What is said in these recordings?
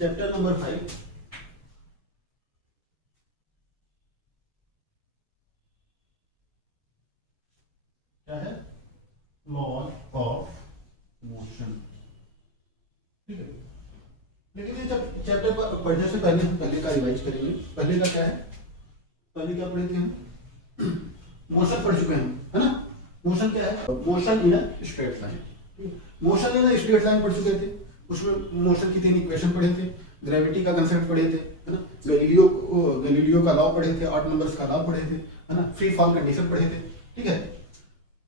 Chapter number 5 क्या है? Laws of motion. ठीक है, लेकिन ये जब चैप्टर पढ़ने से पहले हम पहले का रिवाइज करेंगे। पहले का क्या है? पहले क्या पढ़े थे हम? मोशन पढ़ चुके हैं, है ना? मोशन क्या है? Motion in a straight line. Motion in a straight line पढ़ चुके थे। उसमें मोशन की 3 इक्वेशन पढ़े थे, ग्रेविटी का कंसेप्ट पढ़े थे, है ना? गैलीलियो का लॉ पढ़े थे, 8 नंबर्स का लॉ पढ़े थे, है ना? फ्री फॉल कंडीशन पढ़े थे। ठीक है,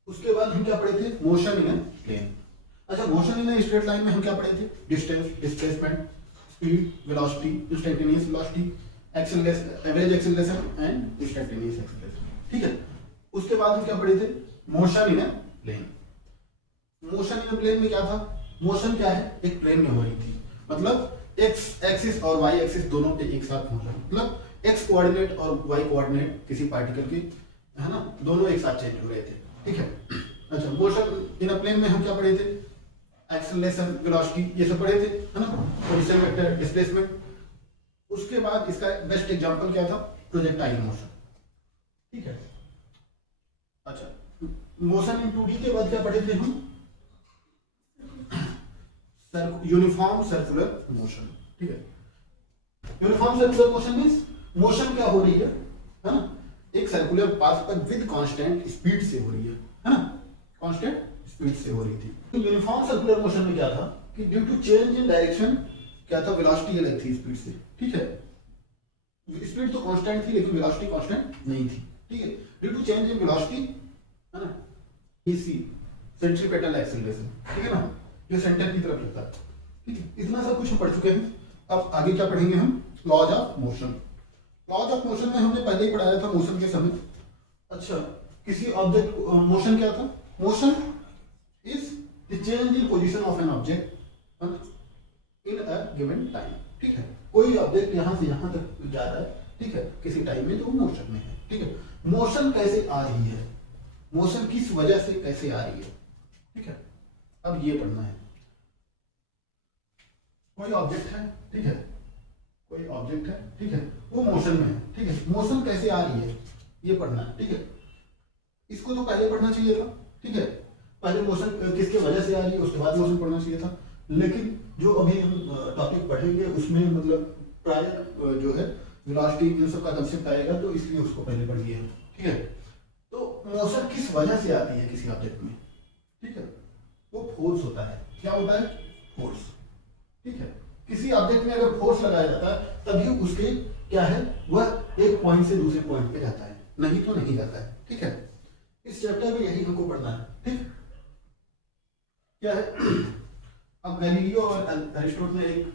उसके बाद हम क्या पढ़े थे? Motion in a plane. अच्छा, motion in a straight line में हम क्या पढ़े थे? Distance, displacement, speed, velocity, instantaneous velocity, average acceleration and instantaneous acceleration. ठीक है, उसके बाद हम क्या पढ़े थे? Motion in a plane. Motion in a plane में क्या था? मोशन क्या है? एक प्लेन में हो रही थी, मतलब एक्स एक्सिस और वाई एक्सिस दोनों पे एक साथ मोशन, मतलब एक्स कोऑर्डिनेट और वाई कोऑर्डिनेट किसी पार्टिकल के, है ना, दोनों एक साथ चेंज हो रहे थे। ठीक है, अच्छा, मोशन इन अ प्लेन में हम क्या पढ़े थे? एक्सेलरेशन, वेलोसिटी, ये सब पढ़े थे, है ना? Position vector, displacement. उसके बाद इसका बेस्ट एग्जांपल क्या था? Projectile motion. ठीक है, अच्छा, मोशन इन 2D के बाद क्या पढ़े थे हम? Uniform circular motion. ठीक है, uniform circular motion means motion क्या हो रही है ना? एक सर्कुलर पाथ पर विद कांस्टेंट स्पीड से हो रही है ना? कांस्टेंट स्पीड से हो रही थी। तो यूनिफॉर्म सर्कुलर मोशन में क्या था कि due to change in direction क्या था? वेलोसिटी अलग थी स्पीड से। ठीक है, स्पीड तो कांस्टेंट थी लेकिन वेलोसिटी कांस्टेंट नहीं थी। ठीक है, due to change in velocity, है ना, ईसी, सेंट्रीपेटल एक्सेलरेशन। ठीक है ना, जो सेंटर की तरफ लगता है। ठीक है, इतना सब कुछ हम पढ़ चुके हैं। अब आगे क्या पढ़ेंगे हम? Laws of motion. Laws of motion में हमने पहले ही पढ़ाया था मोशन के समय। अच्छा, किसी ऑब्जेक्ट, मोशन क्या था? Motion is the change in position of an object in a given time. ठीक है, कोई ऑब्जेक्ट यहां से यहां तक जा रहा है, ठीक है, किसी टाइम में, तो वो मोशन में है। ठीक है, मोशन कैसे आ रही है? मोशन किस वजह से कैसे आ रही है? ठीक है, अब ये पढ़ना है। कोई ऑब्जेक्ट है, ठीक है, कोई ऑब्जेक्ट है, ठीक है, वो मोशन में है। ठीक है, मोशन कैसे आ रही है ये पढ़ना है। ठीक है, इसको तो पहले पढ़ना चाहिए था। ठीक है, पहले मोशन किसके वजह से आ रही है, उसके बाद मोशन पढ़ना चाहिए था। लेकिन जो अभी हम टॉपिक पढ़ेंगे उसमें मतलब प्राय जो है वेलोसिटी इन सब का कंसेप्ट आएगा, तो इसलिए उसको पहले पढ़िए। ठीक है, तो मोशन किस वजह से आती है किसी ऑब्जेक्ट में? ठीक है, वो फोर्स होता है। क्या होता है? फोर्स। ठीक है, किसी ऑब्जेक्ट में अगर फोर्स लगाया जाता है तभी उसके क्या है, वह एक पॉइंट से दूसरे पॉइंट पे जाता है, नहीं तो नहीं जाता है। ठीक है, इस चैप्टर में यही हमको पढ़ना है। ठीक, क्या है? अब गैलीलियो और अरिस्टोटल ने एक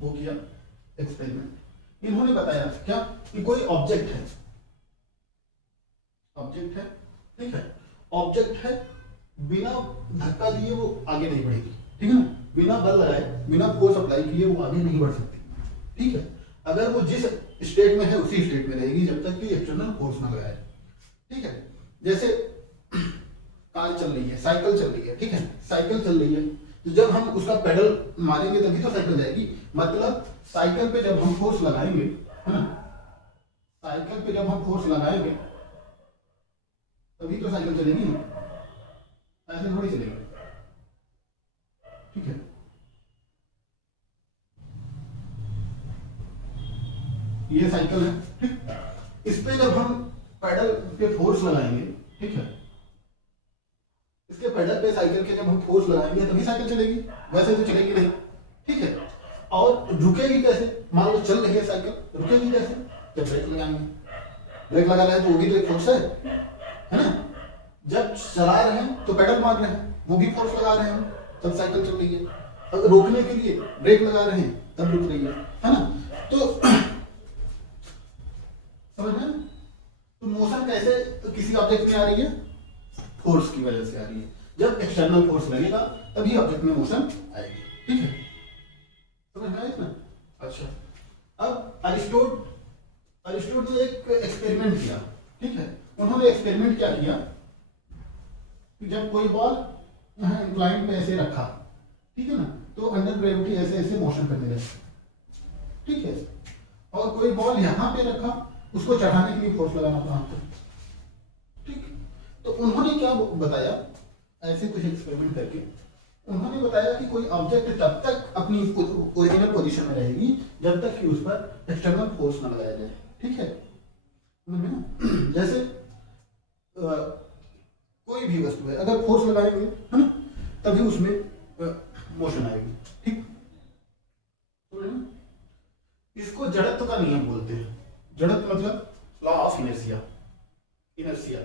वो किया एक्सपेरिमेंट। इन्होंने बताया क्या कि कोई ऑब्जेक्ट है, ऑब्जेक्ट है, ठीक है, ऑब्जेक्ट है, बिना धक्का दिए वो आगे नहीं बढ़ेगी। ठीक है ना, बिना बल लगाए, बिना फोर्स अप्लाई किए वो आगे नहीं बढ़ सकती। ठीक है, अगर वो जिस स्टेट में है उसी स्टेट में रहेगी जब तक कि एक्सटर्नल फोर्स ना लगाए। ठीक है, जैसे कार चल रही है, साइकिल चल रही है, ठीक है, साइकिल चल रही है, तो जब हम उसका पेडल मारेंगे तभी तो साइकिल जाएगी। मतलब साइकिल पे जब हम फोर्स लगाएंगे, है ना, साइकिल पे जब हम फोर्स लगाएंगे तभी तो साइकिल चलेगी, ऐसे थोड़ी चलेगी। ठीक है, ये साइकिल है, ठीक, इस पे जब हम पेडल पे फोर्स लगाएंगे, ठीक है, इसके पेडल पे साइकिल के जब हम फोर्स लगाएंगे तभी साइकिल चलेगी, वैसे तो चलेगी नहीं। ठीक है, और रुकेगी कैसे? मान लो चल रही है साइकिल, रुकेगी कैसे? जब ब्रेक लगाएंगे। ब्रेक लगा रहे हैं तो वो भी तो एक फोर्स है ना? जब चला रहे हैं तो पेडल मार रहे हैं, वो भी फोर्स लगा रहे हैं, तब साइकिल चल रही है। अगर रोकने के लिए ब्रेक लगा रहे हैं तब रुक रही है ना? तो समझ में? तो मोशन कैसे किसी ऑब्जेक्ट में आ रही है? फोर्स की वजह से आ रही है। जब एक्सटर्नल फोर्स लगेगा तभी ऑब्जेक्ट में मोशन आएगी। ठीक है, समझ में आया ना? अच्छा, अब अरिस्टोट ने एक एक्सपेरिमेंट किया। ठीक है, उन्होंने एक्सपेरिमेंट क्या किया कि जब कोई बॉल यहाँ इंक्लाइन पे ऐसे रखा, ठीक है ना, तो अंडर ग्रेविटी ऐसे ऐसे मोशन करने लगे। ठीक है। और कोई बॉल यहाँ पे रखा, उसको चढ़ाने के लिए फोर्स लगाना पड़ा आपको, ठीक। तो उन्होंने क्या बताया, ऐसे कुछ एक्सपेरिमेंट करके उन्होंने बताया कि कोई ऑब्जेक्ट तब तक अपनी ओरिजिनल पोजीशन में रहेगी जब तक कि उस पर एक्सटर्नल फोर्स न लगाया जाए, ठीक है। जैसे कोई भी वस्तु है, अगर फोर्स लगाएंगे, है ना, तभी उसमें मोशन आएगी, ठीक। इसको जड़त्व का नियम बोलते हैं। जड़त्व मतलब law of inertia. Inertia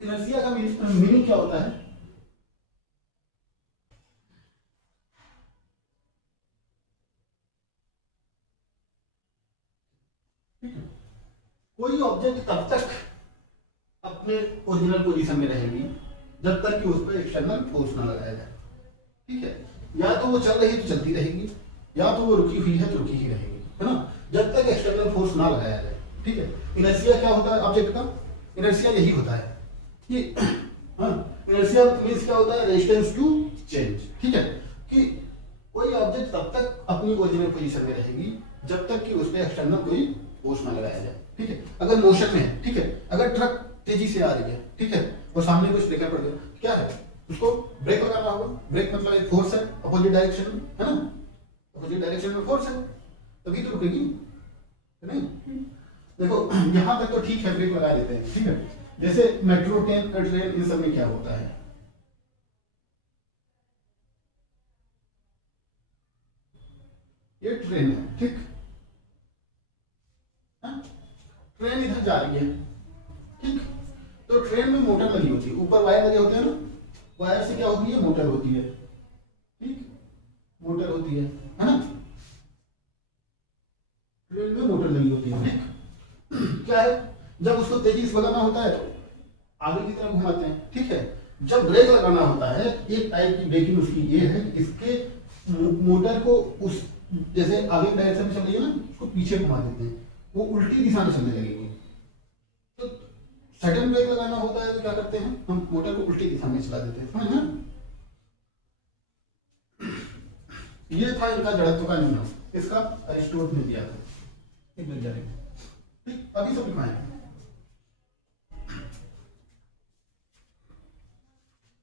inertia का मीनिंग क्या होता है? कोई ऑब्जेक्ट तब तक अपने ओरिजिनल पोजीशन में रहेगी जब तक कि उस पर एक्सटर्नल फोर्स ना लगाया जाए, ठीक है। या तो वो चल रही है तो चलती रहेगी, या तो वो रुकी हुई है तो रुकी ही रहेगी, है ना, जब तक एक्सटर्नल फोर्स ना लगाया जाए, ठीक है। इनर्शिया क्या होता है ऑब्जेक्ट का? इनर्शिया यही होता है कि इनर्शिया मींस क्या होता है? रेजिस्टेंस टू चेंज, ठीक है। कि कोई ऑब्जेक्ट तब तक अपनी ओरिजिनल पोजीशन में रहेगी जब तक कि उस पर एक्सटर्नल कोई फोर्स ना लगाया जाए, ठीक है। अगर मोशन में है, ठीक है, अगर ट्रक तेजी से आ रही है, ठीक है, और सामने कुछ ब्रेकर पड़ गया, क्या है, उसको ब्रेक लगाना होगा। ब्रेक मतलब एक फोर्स है अपोजिट डायरेक्शन में, है ना, अपोजिट डायरेक्शन में फोर्स है, तभी तो रुकेगी, है नहीं। देखो यहाँ तक तो ठीक है, ब्रेक लगा देते हैं, ठीक है। जैसे मेट्रो ट्रेन इन सब में क्या होता है, ये ट्रेन है, ठीक, ट्रेन इधर जा रही है, ठीक। तो ट्रेन में मोटर लगी होती है, ऊपर वायर लगे होते हैं ना, वायर से क्या होती है? मोटर होती है, ठीक, मोटर होती है ना, ट्रेन में मोटर लगी होती है, ठीक। क्या है, जब उसको तेजी से भगाना होता है तो आगे की तरफ घुमाते हैं, ठीक है। जब ब्रेक लगाना होता है, एक टाइप की ब्रेकिंग उसकी ये है कि इसके मोटर को उस जैसे आगे डायरेक्शन में चल रही है ना, उसको पीछे घुमा देते हैं, वो उल्टी दिशा में चलने लगेगी। तो सडन ब्रेक लगाना होता है तो क्या करते हैं, हम मोटर को उल्टी दिशा में चला देते हैं, समझ ना। ये था इनका जड़त्व का नियम, इसका अरिस्टोटल ने दिया था, ठीक। अभी सब लिखवाएंगे,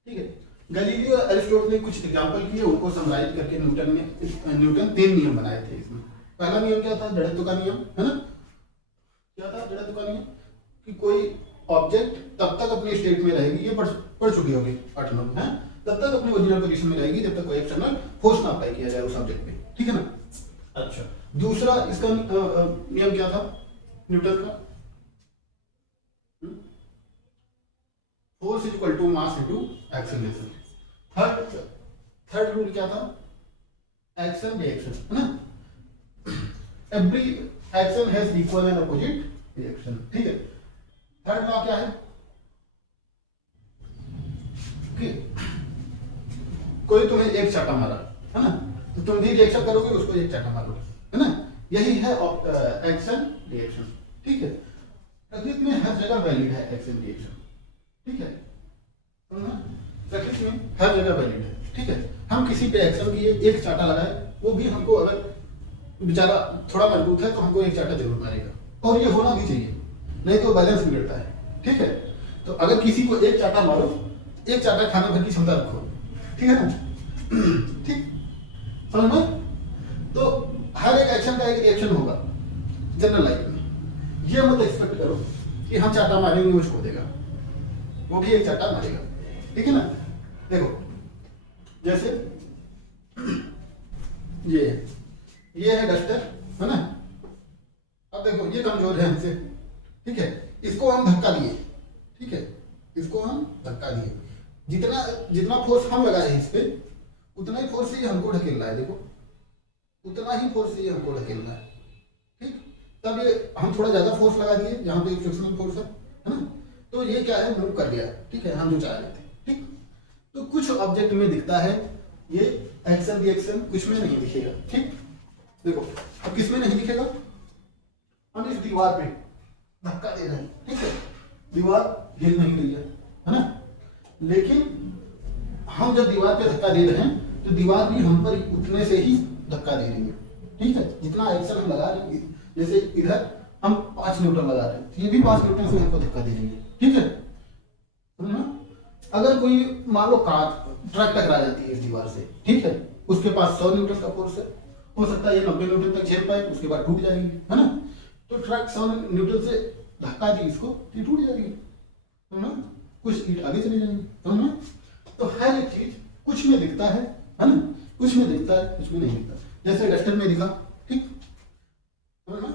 ठीक है। गैलीलियो और अरिस्टोटल ने कुछ एग्जांपल किए, उनको समराइज करके न्यूटन 3 नियम बनाए थे इसमें। पहला नियम क्या था? जड़त्व का नियम, है ना। क्या था जड़त्व का नियम? कि कोई ऑब्जेक्ट तब तक अपनी स्टेट में रहेगी, ये पढ़ चुके होंगे पाठ्यक्रम में, तब तक अपनी ओरिजिनल पोजीशन में रहेगी जब तक कोई एक्सटर्नल फोर्स ना अप्लाई किया जाए उस ऑब्जेक्ट पे, ठीक है ना। अच्छा, दूसरा इसका नियम क्या था न्यूटन का? Force is equal to mass into acceleration. Third rule क्या था? एक्शन रिएक्शन, है ना। Every action has equal and opposite reaction, ठीक है। थर्ड लॉ क्या है कि कोई तुम्हें एक चाटा मारा, है ना, तो तुम भी रिएक्शन करोगे, उसको एक चाटा मारोगे, है ना। यही है एक्शन रिएक्शन, ठीक है। प्रकृति में हर जगह वैलिड है एक्शन रिएक्शन, ठीक है। प्रकृति में हर जगह वैलिड है, ठीक है। हम किसी पे एक्शन किए, एक चाटा लगाए, वो भी हमको अगर बेचारा थोड़ा मजबूत है तो हमको एक चाटा जरूर मारेगा, और ये होना भी चाहिए, नहीं तो बैलेंस बिगड़ता है, ठीक है। तो अगर किसी को एक चाटा मारो, एक चाटा खाने भर की क्षमता रखो, ठीक है ना, ठीक, समझ में। तो हर एक एक्शन का एक रिएक्शन होगा जनरल लाइफ में। ये मत एक्सपेक्ट करो कि हम चाटा मारेंगे वो छोड़ देगा, वो भी एक चाटा मारेगा, ठीक है ना। देखो जैसे ये है डस्टर, है ना। अब देखो ये कमजोर है हमसे, ठीक है, इसको हम धक्का दिए, ठीक है, इसको हम धक्का दिए, जितना फोर्स हम लगाए इस पे, उतना ही फोर्स से ये हमको ढकेल रहा है, देखो उतना ही फोर्स से ये हमको ढकेल रहा है, ठीक। तब ये हम थोड़ा ज्यादा फोर्स लगा दिए जहां पे फ्रिक्शनल फोर्स है ना, तो ये क्या है, मूव कर गया, ठीक है, हम जो चाह रहे थे, ठीक। तो कुछ ऑब्जेक्ट में दिखता है ये एक्शन रिएक्शन, कुछ में नहीं दिखेगा, ठीक। देखो अब किस में नहीं दिखेगा, हम इस दीवार पे धक्का दे रहे हैं, ठीक है, दीवार हिल नहीं रही है ना। लेकिन हम जब दीवार पे धक्का दे रहे हैं तो दीवार भी हम पर उतने से ही धक्का दे रही है, ठीक है, जितना एक्शन हम लगा रहे हैं, जैसे इधर हम 5 न्यूटन लगा रहे हैं, तो ये भी 5 न्यूटन से हमको धक्का दे देंगे। ठीक है, समझना। अगर कोई मान लो कार ट्रक टकरा जाती है इस दीवार से, ठीक है, उसके पास 100 न्यूटन का फोर्स है, हो सकता है ये 90 न्यूटन तक झेल पाए, उसके बाद टूट जाएगी, है ना। तो ट्रक 100 न्यूटन से धक्का दी इसको, ये टूट जाएगी, समझना। कुछ ईंट आगे चली जाएंगी, समझना। तो हर एक चीज कुछ में दिखता है ना, कुछ में दिखता है, कुछ में नहीं दिखता। जैसे डस्टर में दिखा, ठीक, समझना।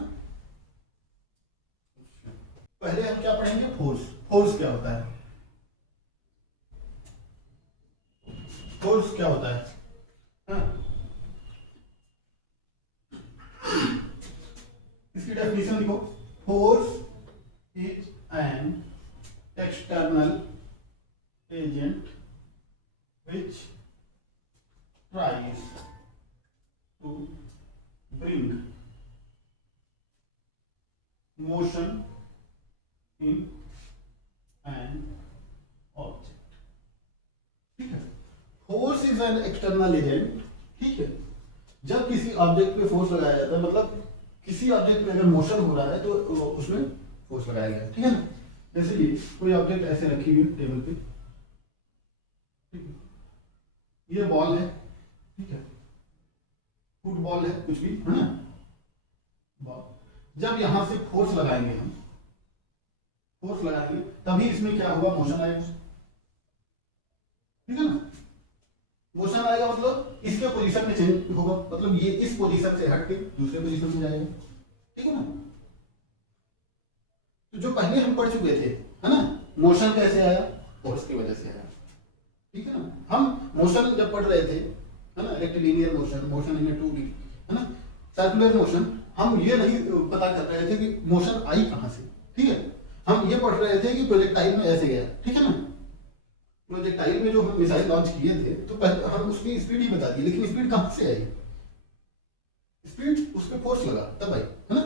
पहले हम क्या पढ़ेंगे, फोर्स। फोर्स क्या होता है, फोर्स क्या होता है, हाँ? इसकी डेफिनेशन लिखो। Force is an external agent which tries to bring motion in an object। ठीक है, force is an external agent. ठीक है, जब किसी ऑब्जेक्ट पे फोर्स लगाया जाता है, मतलब किसी ऑब्जेक्ट पे अगर मोशन हो रहा है तो उसमें फोर्स लगाया गया, ठीक है ना। जैसे कि कोई ऑब्जेक्ट ऐसे रखी हुई टेबल पे, ठीक है, ये बॉल है, ठीक है, फुटबॉल है, कुछ भी, है ना, बॉल। जब यहां से फोर्स लगाएंगे हम, फोर्स लगाएंगे तभी इसमें क्या होगा, मोशन आएगा, ठीक है ना। मोशन आएगा मतलब इसके पोजीशन में चेंज होगा, मतलब ये इस पोजीशन से हट के दूसरे पोजीशन में जाएगा, ठीक है ना। तो जो पहले हम पढ़ चुके थे, है ना, मोशन कैसे आया, फोर्स की वजह से आया, ठीक है ना। हम मोशन जब पढ़ रहे थे, है ना, rectilinear motion, motion in 2D, है ना, सर्कुलर मोशन, हम ये नहीं पता कर रहे थे कि मोशन आई कहां से, ठीक है। हम ये पढ़ रहे थे कि प्रोजेक्टाइल में ऐसे गया, ठीक है ना। प्रोजेक्टाइल में जो हम मिसाइल लॉन्च किए थे, तो पहले हम उसकी स्पीड ही बता दी, लेकिन स्पीड कहां से आई, स्पीड उस पर फोर्स लगा तब आई, है ना।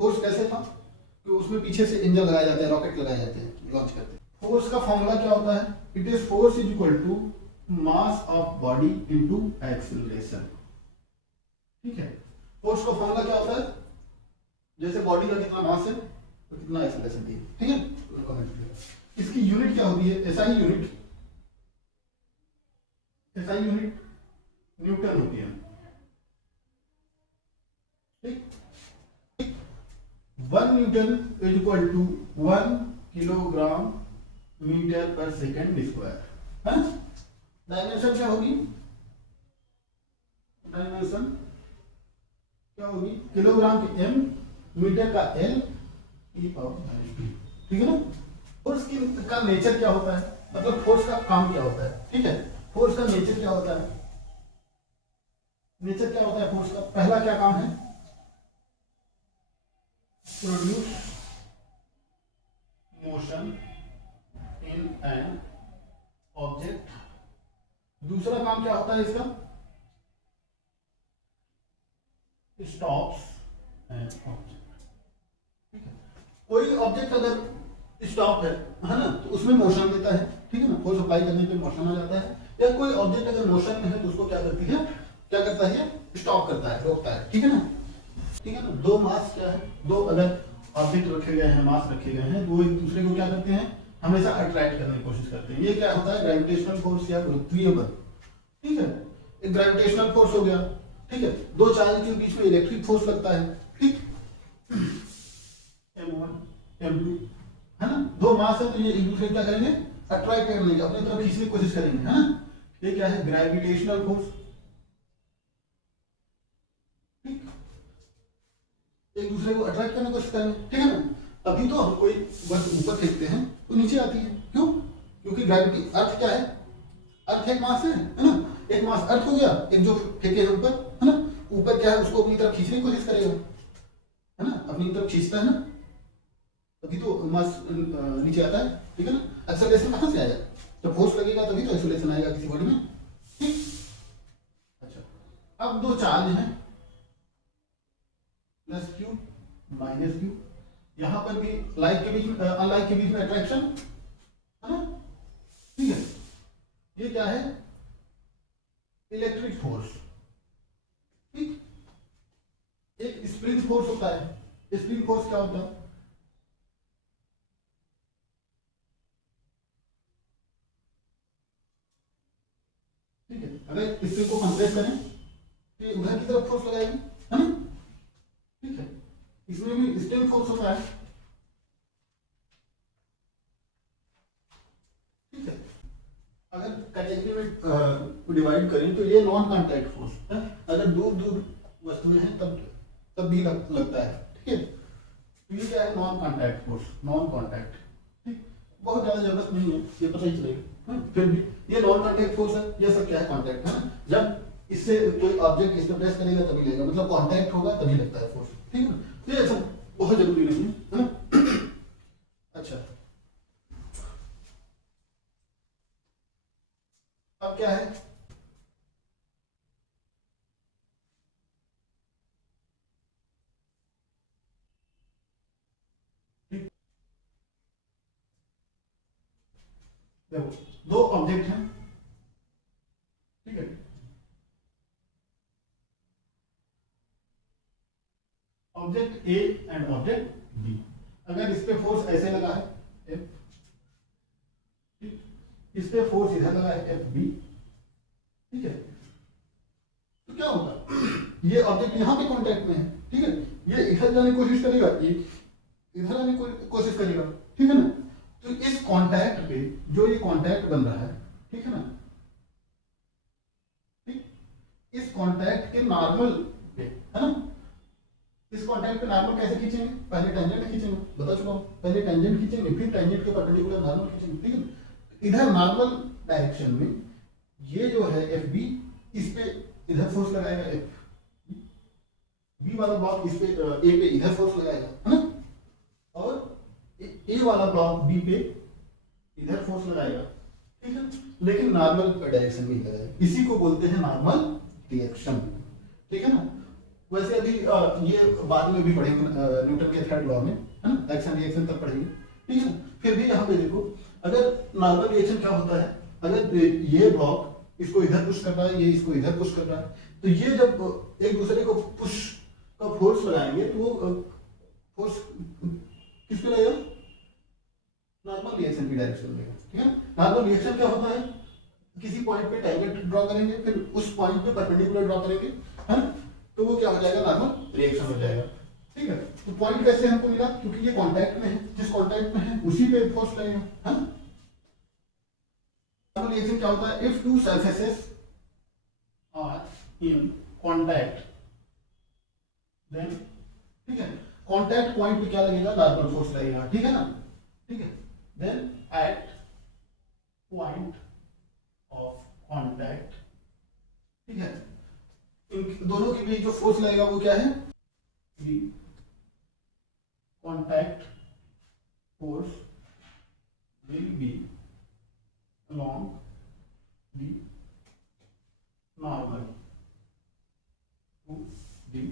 फोर्स कैसे था कि उसमें पीछे से इंजन लगाए जाते हैं, रॉकेट लगाए जाते हैं, लॉन्च करते हैं। फोर्स का फॉर्मूला क्या होता है, it is force is equal to mass of body into acceleration. ठीक है, फोर्स का फॉर्मूला क्या होता है, जैसे बॉडी का कितना मास है तो कितना एक्सीलरेशन थी, ठीक है। इसकी यूनिट क्या होती है, SI unit, SI unit newton होती है, ठीक। 1 newton is equal to 1 kilogram metre per second square, है। डायमेंशन क्या होगी, डायमेंशन क्या होगी, किलोग्राम की m, मीटर का l, e पावर -t, ठीक है ना। फोर्स का नेचर क्या होता है, मतलब फोर्स का काम क्या होता है, ठीक है। फोर्स का नेचर क्या होता है, नेचर क्या होता है फोर्स का, पहला क्या काम है, produce motion in an object. दूसरा काम क्या होता है इसका, स्टॉप्स एन ऑब्जेक्ट, ठीक है। कोई ऑब्जेक्ट अगर स्टॉप है ना, तो उसमें मोशन देता है, ठीक है ना, फोर्स अप्लाई करने पे मोशन आ जाता है। या कोई ऑब्जेक्ट अगर मोशन में है तो उसको क्या करती है, क्या करता है, स्टॉप करता है, रोकता है, ठीक है ना, ठीक है ना। दो मास क्या है, दो अलग ऑब्जेक्ट रखे गए हैं, मास रखे गए हैं, वो एक दूसरे को क्या करते हैं, हमेशा अट्रैक्ट करने की कोशिश करते हैं। ये क्या होता है, ग्रेविटेशनल फोर्स या गुरुत्वीय बल, ठीक है। एक ग्रेविटेशनल फोर्स हो गया, ठीक है। दो चार्ज के बीच में इलेक्ट्रिक फोर्स लगता है, ठीक, M1 M2, है ना। दो मास है तो ये एक दूसरे को क्या करेंगे, अट्रैक्ट करेंगे, अपनी तरफ खींचने की कोशिश करेंगे, है ना। ये क्या है, ग्रेविटेशनल फोर्स, ठीक, एक दूसरे को अट्रैक्ट करने की कोशिश करेंगे, ठीक है ना। तभी तो हम कोई वस्तु ऊपर फेंकते हैं तो नीचे आती है, क्यों, क्योंकि ग्रेविटी, अर्थ क्या है, अर्थ एक मास है ना। एक मास अर्थ हो गया, एक जो फेंके है ऊपर, है ना, ऊपर क्या है, उसको अपनी तरफ खींचने की कोशिश करेगा, है ना, अपनी तरफ खींचता है ना, तभी तो मास नीचे आता है, ठीक है ना। एक्सेलरेशन कहां से आएगा, जब फोर्स लगेगा तभी तो एक्सेलरेशन आएगा किसी बॉडी में, ठीक। अच्छा, अब दो चार्ज हैं, प्लस क्यू माइनस क्यू, यहां पर भी लाइक के बीच में, अनलाइक के बीच में अट्रैक्शन, है ना, ठीक है। ये क्या है, इलेक्ट्रिक फोर्स, ठीक। एक स्प्रिंग फोर्स होता है। स्प्रिंग फोर्स क्या होता है? ठीक है, अगर स्प्रिंग को कंप्रेस करें तो उधर की तरफ फोर्स लगाएंगे, है ना? ठीक है, इसमें भी स्प्रिंग फोर्स होता है। ठीक है, अगर कैटेगरी में डिवाइड करें तो ये नॉन कांटेक्ट फोर्स है। अगर दूर दूर वस्तुएं हैं तब भी लगता है। ठीक है, तो ये क्या है? Non contact force, non contact. ठीक, बहुत ज्यादा जरूरत नहीं है, ये पता ही चलेगा। फिर भी ये नॉन कांटेक्ट फोर्स है, ये सब क्या है? कांटेक्ट है ना। जब इससे कोई ऑब्जेक्ट इस पर प्रेस करेगा तभी लगेगा, मतलब कांटेक्ट होगा तभी लगता है फोर्स। ठीक है ना, तो ये सब बहुत जरूरी नहीं है ना। अच्छा, अब क्या है? देखो, दो ऑब्जेक्ट हैं। ठीक है, object A and object B. अगर इस पे फोर्स ऐसे लगा है एफ, ठीक, इस पे फोर्स इधर लगा है एफ बी। ठीक है, तो क्या होगा? ये ऑब्जेक्ट यहाँ पे कांटेक्ट में है। ठीक है, ये इधर जाने की कोशिश करेगा, ये इधर आने की कोशिश करेगा। ठीक है ना, तो इस कांटेक्ट पे जो ये कांटेक्ट बन रहा है, ठीक है ना, ठीक, इस कांटेक्ट के नॉर्मल पे, है ना, इस कांटेक्ट पे नॉर्मल कैसे खींचेंगे? पहले टेंजेंट खींचेंगे, बता चुका हूं। पहले टेंजेंट खींचेंगे, फिर टेंजेंट के परपेंडिकुलर नॉर्मल खींचेंगे। ठीक है, इधर नॉर्मल डायरेक्शन में ये जो है एफ बी, इस पे इधर फोर्स लगाएगा, एफ बी वाला ब्लॉक इस पे ए पे इधर फोर्स लगाएगा, है ना, और ए वाला ब्लॉक बी पे इधर फोर्स लगाएगा। ठीक है, लेकिन नॉर्मल डायरेक्शन में ही लगाएगा। इसी को बोलते हैं नॉर्मल रिएक्शन। ठीक है ना, वैसे अभी ये बाद में भी पढ़ेंगे न्यूटन के थर्ड लॉ में, है ना, एक्शन रिएक्शन तक पढ़ेंगे। ठीक है, फिर भी यहाँ पे देखो, अगर नॉर्मल रिएक्शन क्या होता है? अगर ये ब्लॉक इसको इधर पुश कर रहा है, ये इसको इधर पुश कर रहा है, तो ये जब एक दूसरे को पुश का फोर्स लगाएंगे तो वो फोर्स किस पे लगेगा? नॉर्मल रिएक्शन की डायरेक्शन में। ठीक है, नॉर्मल रिएक्शन क्या होता है? किसी पॉइंट पे टैंजेंट ड्रॉ करेंगे, फिर उस पॉइंट पे परपेंडिकुलर ड्रॉ करेंगे, है ना, तो वो क्या हो जाएगा? नॉर्मल रिएक्शन हो जाएगा। ठीक है, तो पॉइंट कैसे हमको मिला? क्योंकि ये कांटेक्ट में है, जिस कांटेक्ट में है उसी पे फोर्स लगेगा, है ना। नॉर्मल रिएक्शन क्या होता है? If two surfaces are in contact, then, ठीक है, कांटेक्ट पॉइंट पे क्या लगेगा? नॉर्मल फोर्स लगेगा। ठीक है ना, ठीक है, then at point of contact, ठीक है, इन दोनों के बीच जो फोर्स लगेगा वो क्या है? The contact force will be along the normal to the,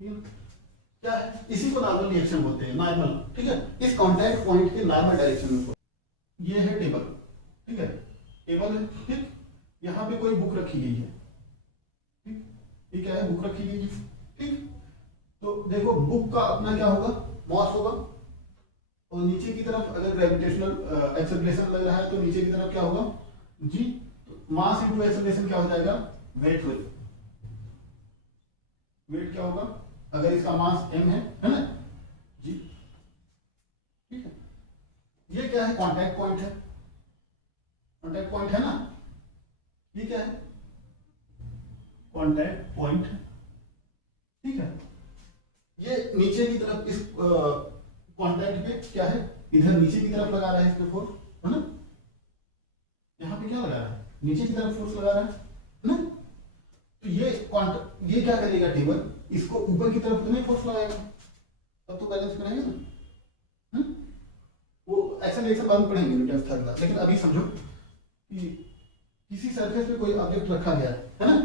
क्या है? इसी को नॉर्मल रिएक्शन बोलते हैं, नॉर्मल। ठीक है, इस कांटेक्ट पॉइंट के नॉर्मल डायरेक्शन में ये है टेबल। ठीक है, टेबल है। ठीक, यहाँ पे कोई बुक रखी गई है। ठीक, ये क्या है? बुक रखी गई है। ठीक, तो देखो बुक का अपना क्या होगा? मॉस होगा, और नीचे की तरफ अगर ग्रेविटेशनल एक्सेलरेशन लग रहा है तो नीचे की तरफ क्या होगा? जी, तो मास इनटू एक्सेलरेशन क्या हो जाएगा? वेट हो, वेट क्या होगा? अगर इसका मास m है ना जी। ठीक है, ये क्या है? कांटेक्ट पॉइंट है, कांटेक्ट पॉइंट है ना, ये क्या है? कांटेक्ट पॉइंट है। ठीक है, ये नीचे की तरफ इस कांटेक्ट पे क्या है? इधर नीचे की तरफ लगा रहा है इस पे फोर्स, है ना। यहाँ पे क्या लगा रहा है? नीचे की तरफ फोर्स लगा रहा है ना। तो ये क्या करेगा? टेबल इसको ऊपर की तरफ तो नहीं फोर्स लगाएगा, तब तो बैलेंस में रहेगा ना। वो एक्शन रिएक्शन बाद में पढ़ेंगे न्यूटन थर्ड लॉ, लेकिन अभी समझो कि किसी सरफेस पे कोई ऑब्जेक्ट रखा गया है ना,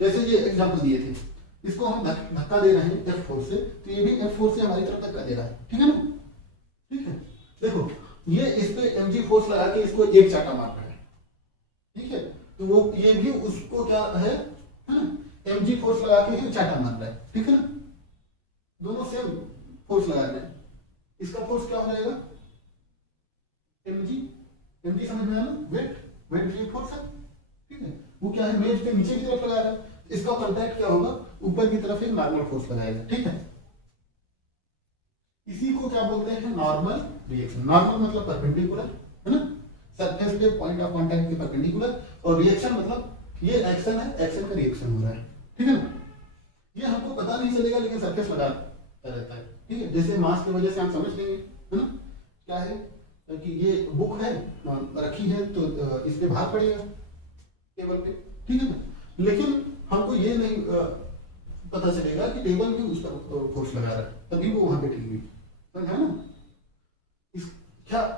जैसे ये एग्जांपल दिए थे, इसको हम धक्का दे रहे हैं एफ फोर्स से, तो ये भी एफ फोर्स से हमारी तरफ धक्का दे रहा है। ठीक है ना, ठीक है, देखो ये इस पे mg फोर्स लगा के इसको एक चाटा मार रहा है। ठीक है, तो वो ये भी उसको क्या है ना, mg फोर्स लगा के ही चाटा मार रहा है, ठीक है ना, दोनों सेम फोर्स लगा रहे हैं, इसका फोर्स क्या हो जाएगा mg, mg समझ में आया ना, वेट जो फोर्स है, ठीक है, वो क्या है मेज पे नीचे की तरफ लगा रहा है, इसका कांटेक्ट क्या होगा ऊपर की तरफ एक नॉर्मल फोर्स लगाएगा, ठीक है। इसी को क्या बोलते हैं नॉर्मल रिएक्शन, नॉर्मल मतलब परपेंडिकुलर है ना, सरफेस पे पॉइंट ऑफ कांटेक्ट के परपेंडिकुलर, और रिएक्शन मतलब ये एक्शन है, एक्शन का रिएक्शन हो रहा है, ठीक है ना। ये हमको पता नहीं चलेगा लेकिन सरफेस लगा रहता है, ठीक है, जैसे मास की वजह से हम समझ लेंगे है ना, क्या है कि ये बुक है रखी है तो इस पे भार पड़ेगा टेबल पे, ठीक है ना, लेकिन हमको ये नहीं पता चलेगा कि टेबल भी उस पर फोर्स लगा रहा है, तभी वो वहां पे टिकी हुई, समझा ना।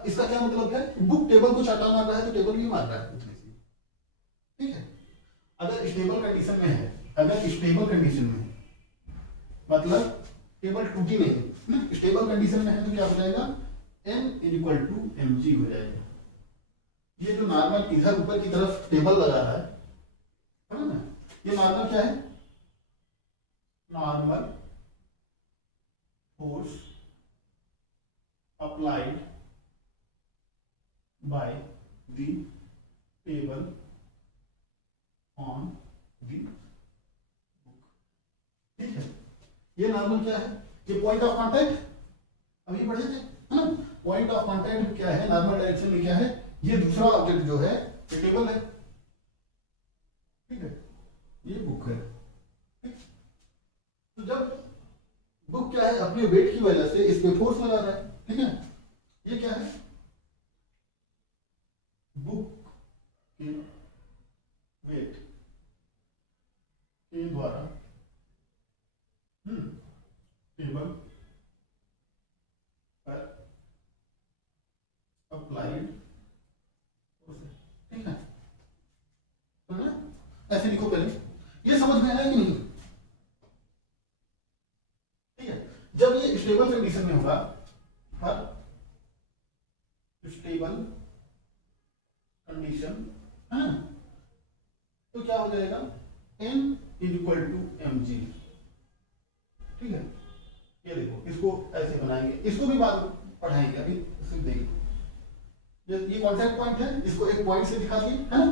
इसका क्या मतलब है, बुक टेबल को चाटा मार रहा है तो टेबल भी मार रहा है, ठीक है। अगर स्टेबल कंडीशन में है, अगर स्टेबल कंडीशन में मतलब टेबल टूटी नहीं है, स्टेबल कंडीशन में है तो क्या हो जाएगा n इक्वल टू mg हो जाएगा। ये जो नॉर्मल इधर ऊपर की तरफ टेबल लगा रहा है ना, ये नॉर्मल क्या है, normal force applied by the table on the book, ठीक है। ये नॉर्मल क्या है, ये पॉइंट ऑफ कांटेक्ट अभी पढ़े थे है ना, पॉइंट ऑफ कांटेक्ट क्या है नॉर्मल डायरेक्शन में क्या है, ये दूसरा ऑब्जेक्ट जो है ये टेबल है, ठीक है, ये बुक है, ठीक? तो जब बुक क्या है अपने वेट की वजह से इस पे फोर्स लगा रहा है, ठीक है, ये क्या है बुक के वेट के द्वारा टेबल पर अप्लाइड, ठीक है, तो ना ऐसे लिखो पहले, ये समझ में आया कि नहीं, ठीक है। जब ये स्टेबल कंडीशन में होगा, हर स्टेबल कंडीशन है ना, तो क्या हो जाएगा n इक्वल टू mg, ठीक है। ये देखो इसको ऐसे बनाएंगे, इसको भी बाद पढ़ाएंगे, अभी सिर्फ देखिए ये कॉन्टैक्ट पॉइंट है, इसको एक पॉइंट से दिखा दिए है ना,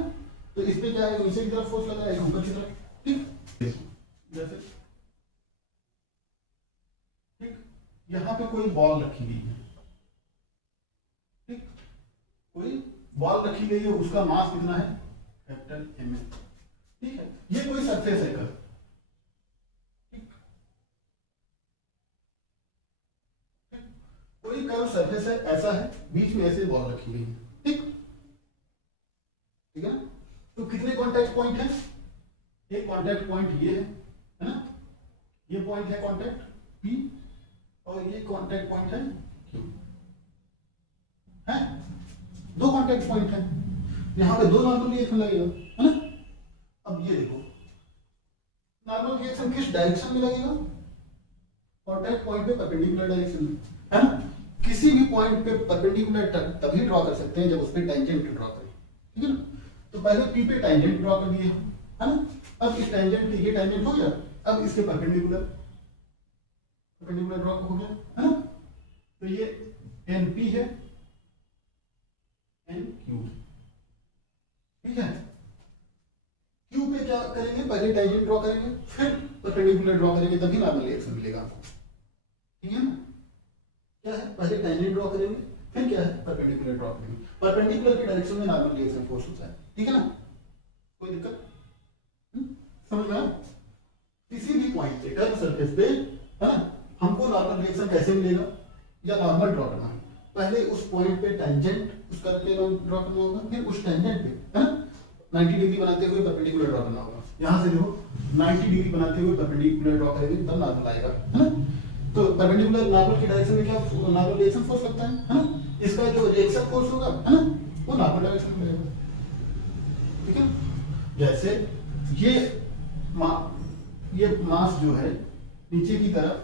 तो इस पे क्या है नीचे की तरफ फोर्स लगा है, ऊपर की तरफ, ठीक, जैसे ठीक, यहाँ पे कोई बॉल रखी गई है, ठीक, कोई बॉल रखी गई है, उसका मास कितना है कैपिटल M, ठीक है, ये कोई सरफेस है कर, कोई कर्व सरफेस है ऐसा है, बीच में ऐसे बॉल रखी गई है, ठीक, ठीक है ना। तो कितने कांटेक्ट पॉइंट है, एक कांटेक्ट पॉइंट ये है ना, ये पॉइंट है कांटेक्ट P और ये कांटेक्ट पॉइंट है Q, है दो कांटेक्ट पॉइंट है, यहां पे दो नॉर्मल रिएक्शन लगेगा है ना। अब ये देखो नॉर्मल रिएक्शन किस डायरेक्शन में लगेगा, कांटेक्ट पॉइंट पे परपेंडिकुलर डायरेक्शन में, है ना। किसी भी पॉइंट पे परपेंडिकुलर तभी ड्रॉ कर सकते हैं जब उस पे टेंजेंट ड्रॉ करें, ठीक है ना। तो पहले P पे टेंजेंट ड्रॉ कर दिए है ना, अब इस टेंजेंट पे ये टेंजेंट हो गया, अब इसके परपेंडिकुलर ड्रॉ हो गया है ना। तो ये NP है NQ, ठीक है। Q पे क्या करेंगे, पहले टेंजेंट ड्रॉ करेंगे फिर परपेंडिकुलर ड्रॉ करेंगे, तभी नॉर्मल रिएक्शन मिलेगा आपको, ठीक है ना। क्या है पहले टेंजेंट ड्रॉ करेंगे फिर क्या है परपेंडिकुलर ड्रॉ करेंगे, परपेंडिकुलर की डायरेक्शन में नॉर्मल रिएक्शन फोर्स होता है, ठीक है ना, कोई दिक्कत समझ में आया। किसी भी पॉइंट पे कर्व सरफेस पे है ना, हमको नॉर्मल रिएक्शन कैसे मिलेगा या नॉर्मल ड्रॉ करना है, पहले उस पॉइंट पे टेंजेंट उस कर्व पे ड्रॉ करना होगा, फिर उस टेंजेंट पे है ना 90 डिग्री बनाते हुए परपेंडिकुलर ड्रॉ करना होगा, यहां से देखो 90 डिग्री बनाते हुए परपेंडिकुलर ड्रॉ करेंगे तब नॉर्मल आएगा है ना। तो परपेंडिकुलर नॉर्मल की डायरेक्शन में क्या नॉर्मल रिएक्शन फोर्स लगता है ना, इसका जो रिएक्शन फोर्स होगा है ना वो नॉर्मल डायरेक्शन में लगेगा, ठीक है। जैसे ये मास जो है नीचे की तरफ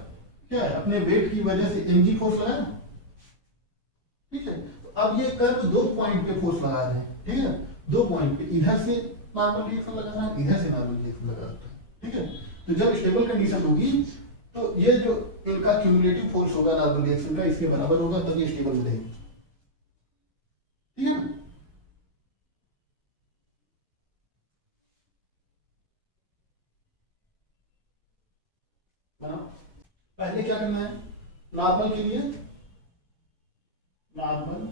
क्या है अपने वेट की वजह से mg फोर्स लगा है, ठीक है। तो अब ये कर्व दो पॉइंट पे फोर्स लगा रहे हैं, ठीक है, दो पॉइंट पे, इधर से नॉर्मल रिएक्शन लगा रहा है, इधर से नॉर्मल रिएक्शन लगा रहा है, ठीक ठीक है। तो जब स्टेबल कंडीशन होगी तो ये जो इनका क्यूमुलेटिव फोर्स होगा नॉर्मल रिएक्शन का इसके बराबर होगा, तब ये स्टेबल हो जाएगी, ठीक है ना। हाँ, पहले क्या करना है, नॉर्मल के लिए normal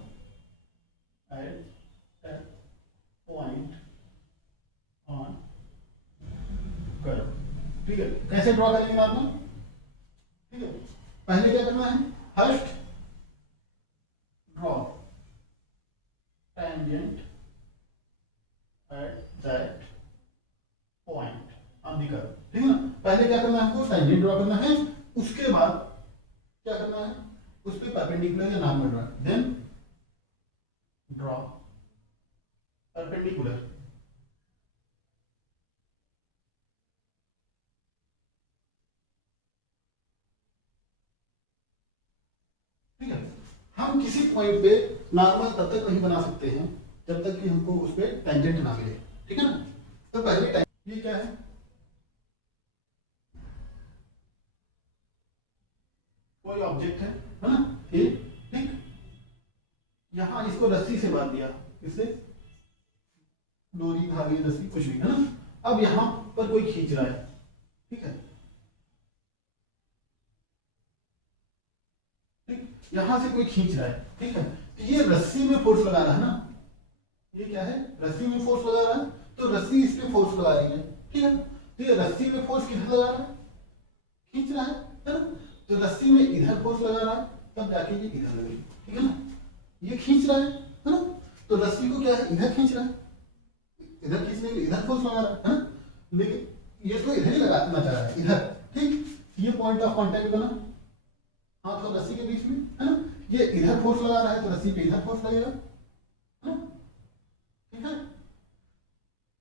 at point on curve, ठीक है। कैसे ड्रॉ करेंगे नॉर्मल, ठीक है। पहले क्या करना है, first draw tangent at that point on the curve, ठीक है ना। पहले क्या करना है, हमको टेंजेंट ड्रॉ करना है, उसके बाद क्या करना है, उस पे परपेंडिकुलर या normal draw, then draw perpendicular, ठीक है। हम किसी पॉइंट पे नॉर्मल तब तक नहीं बना सकते हैं जब तक कि हमको उस पे टेंजेंट ना मिले, ठीक है ना। तो पहले ये क्या है, कोई ऑब्जेक्ट है ना, ये, ठीक। यहां इसको रस्सी से बांध दिया, इससे डोरी धागे रस्सी कुछ भी, है ना। अब यहां पर कोई खींच रहा है, ठीक है, ठीक, यहां से कोई खींच रहा है, ठीक है। तो ये रस्सी में फोर्स लगा रहा है ना, ये क्या है, रस्सी में फोर्स लगा रहा है, तो रस्सी इस पे फोर्स लगा रही है, ठीक है। तो ये रस्सी में फोर्स किधर लगा रहा है, खींच रहा है ना। तो रस्सी में इधर फोर्स लगा रहा है, तब जाके ये इधर लगेगी, ठीक है ना। ये खींच रहा है ना। तो रस्सी को क्या है, इधर खींच रहा है, इधर खींचने के लिए इधर फोर्स लगा रहा है ना, लेकिन ये तो इधर ही लगाना चाह रहा है, इधर, ठीक। ये पॉइंट ऑफ कांटेक्ट बना हाथ और रस्सी के बीच में, है ना। ये इधर फोर्स लगा रहा है तो रस्सी पे इधर फोर्स लगेगा, है ना, ठीक है।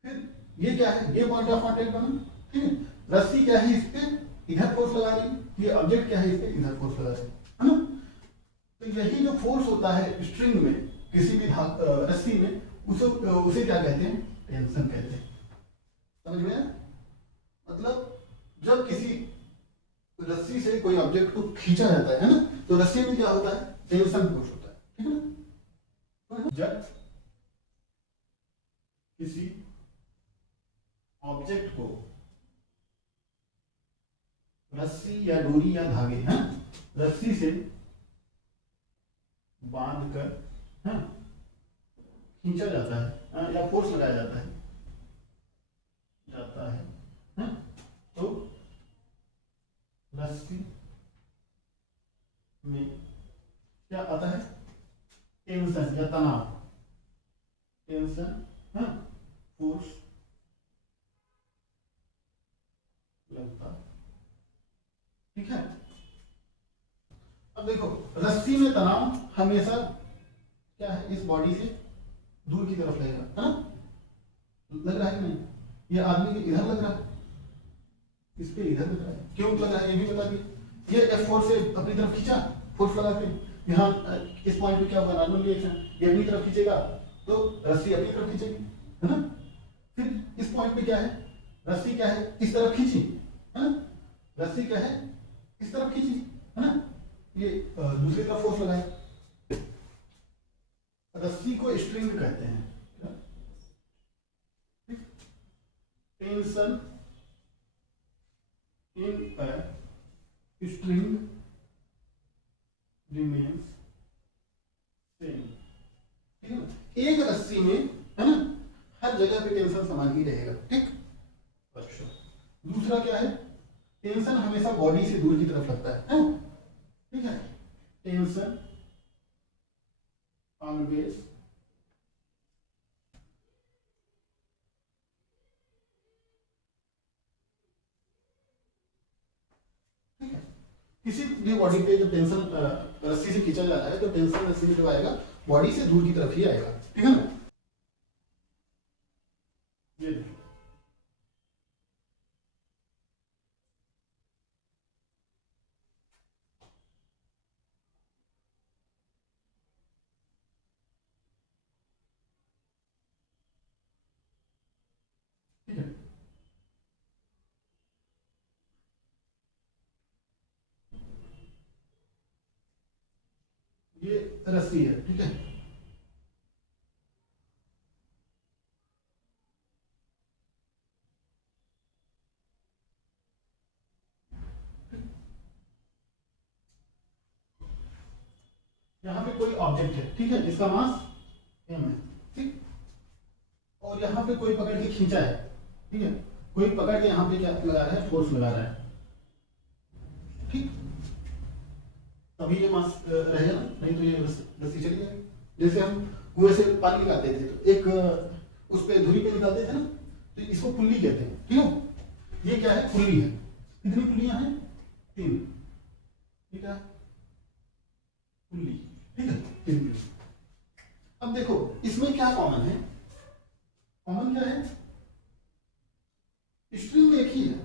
फिर ये क्या है, ये पॉइंट ऑफ कांटेक्ट बना, ठीक है। रस्सी क्या है, इस पे इधर फोर्स लगा रही है, ये ऑब्जेक्ट क्या है, इस पे इधर फोर्स लगा रही है ना। तो यही जो फोर्स होता है स्ट्रिंग में, किसी भी रस्सी में, उसे उसे क्या कहते हैं, टेंशन कहते हैं, समझ में आया? मतलब जब किसी रस्सी से कोई ऑब्जेक्ट को खींचा जाता है ना, तो रस्सी में क्या होता है, टेंशन फोर्स होता है, ठीक है ना। जब किसी ऑब्जेक्ट को रस्सी या डोरी या धागे, हैं, रस्सी से बांध कर, हैं, खींचा जाता है, हैं, या फोर्स लगाया जाता है, हैं, तो रस्सी में क्या आता है, टेंशन या तनाव, टेंशन, हैं, फोर्स लगता, ठीक है। अब देखो, रस्सी में तनाव हमेशा क्या है, इस बॉडी से दूर की तरफ लगेगा, है ना, लग रहा है कि नहीं, ये आदमी के इधर लग रहा है, इस पे इधर लग रहा है, क्यों लग रहा है ये भी बता दिए। ये F4 से अपनी तरफ खींचा, फोर्स लगा के, यहाँ इस पॉइंट पे क्या होगा, नॉर्मल रिएक्शन, ये अपनी तरफ खींचेगा तो रस्सी अपनी तरफ खींचेगी, है ना। फिर इस पॉइंट पे क्या है, रस्सी क्या है, इस तरफ खींची, है ना, रस्सी क्या है, इस तरफ खींची, है ना, ये दूसरी तरफ फोर्स लगाए। रस्सी को स्ट्रिंग कहते हैं, tension in a string remains same, ठीक है ना। एक रस्सी में, है ना, हर जगह पे टेंशन समान ही रहेगा, ठीक। अच्छा, दूसरा क्या है, टेंशन हमेशा बॉडी से दूर की तरफ लगता है, ठीक है। टेंशन ऑलवेज किसी भी बॉडी पे जब टेंशन रस्सी से खींचा जा रहा है तो टेंशन रस्सी में जब आएगा बॉडी से दूर की तरफ ही आएगा, ठीक है ना। ये देखो, ठीक है। ये रस्सी है, ठीक है। यहाँ पे कोई ऑब्जेक्ट है, ठीक है, जिसका मास m है, ठीक। और यहाँ पे कोई पकड़ के खींचा है, ठीक है, कोई पकड़ के यहाँ पे क्या लगा रहा है, फोर्स लगा रहा है, ठीक। तभी ये मास रहेगा ना, नहीं तो ये रस्सी चली जाएगी। जैसे हम कुएं से पानी निकालते थे तो एक उस पे धुरी पे निकालते थे ना, तो इसको पुल्ली कहते हैं, ठीक है। ये क्या है, पुल्ली है। कितनी पुल्लियां हैं, 3, ठीक है, पुल्ली, ठीक है, 3 पुल्ली। अब देखो इसमें क्या कॉमन है, कॉमन क्या है, स्ट्रिंग एक ही है,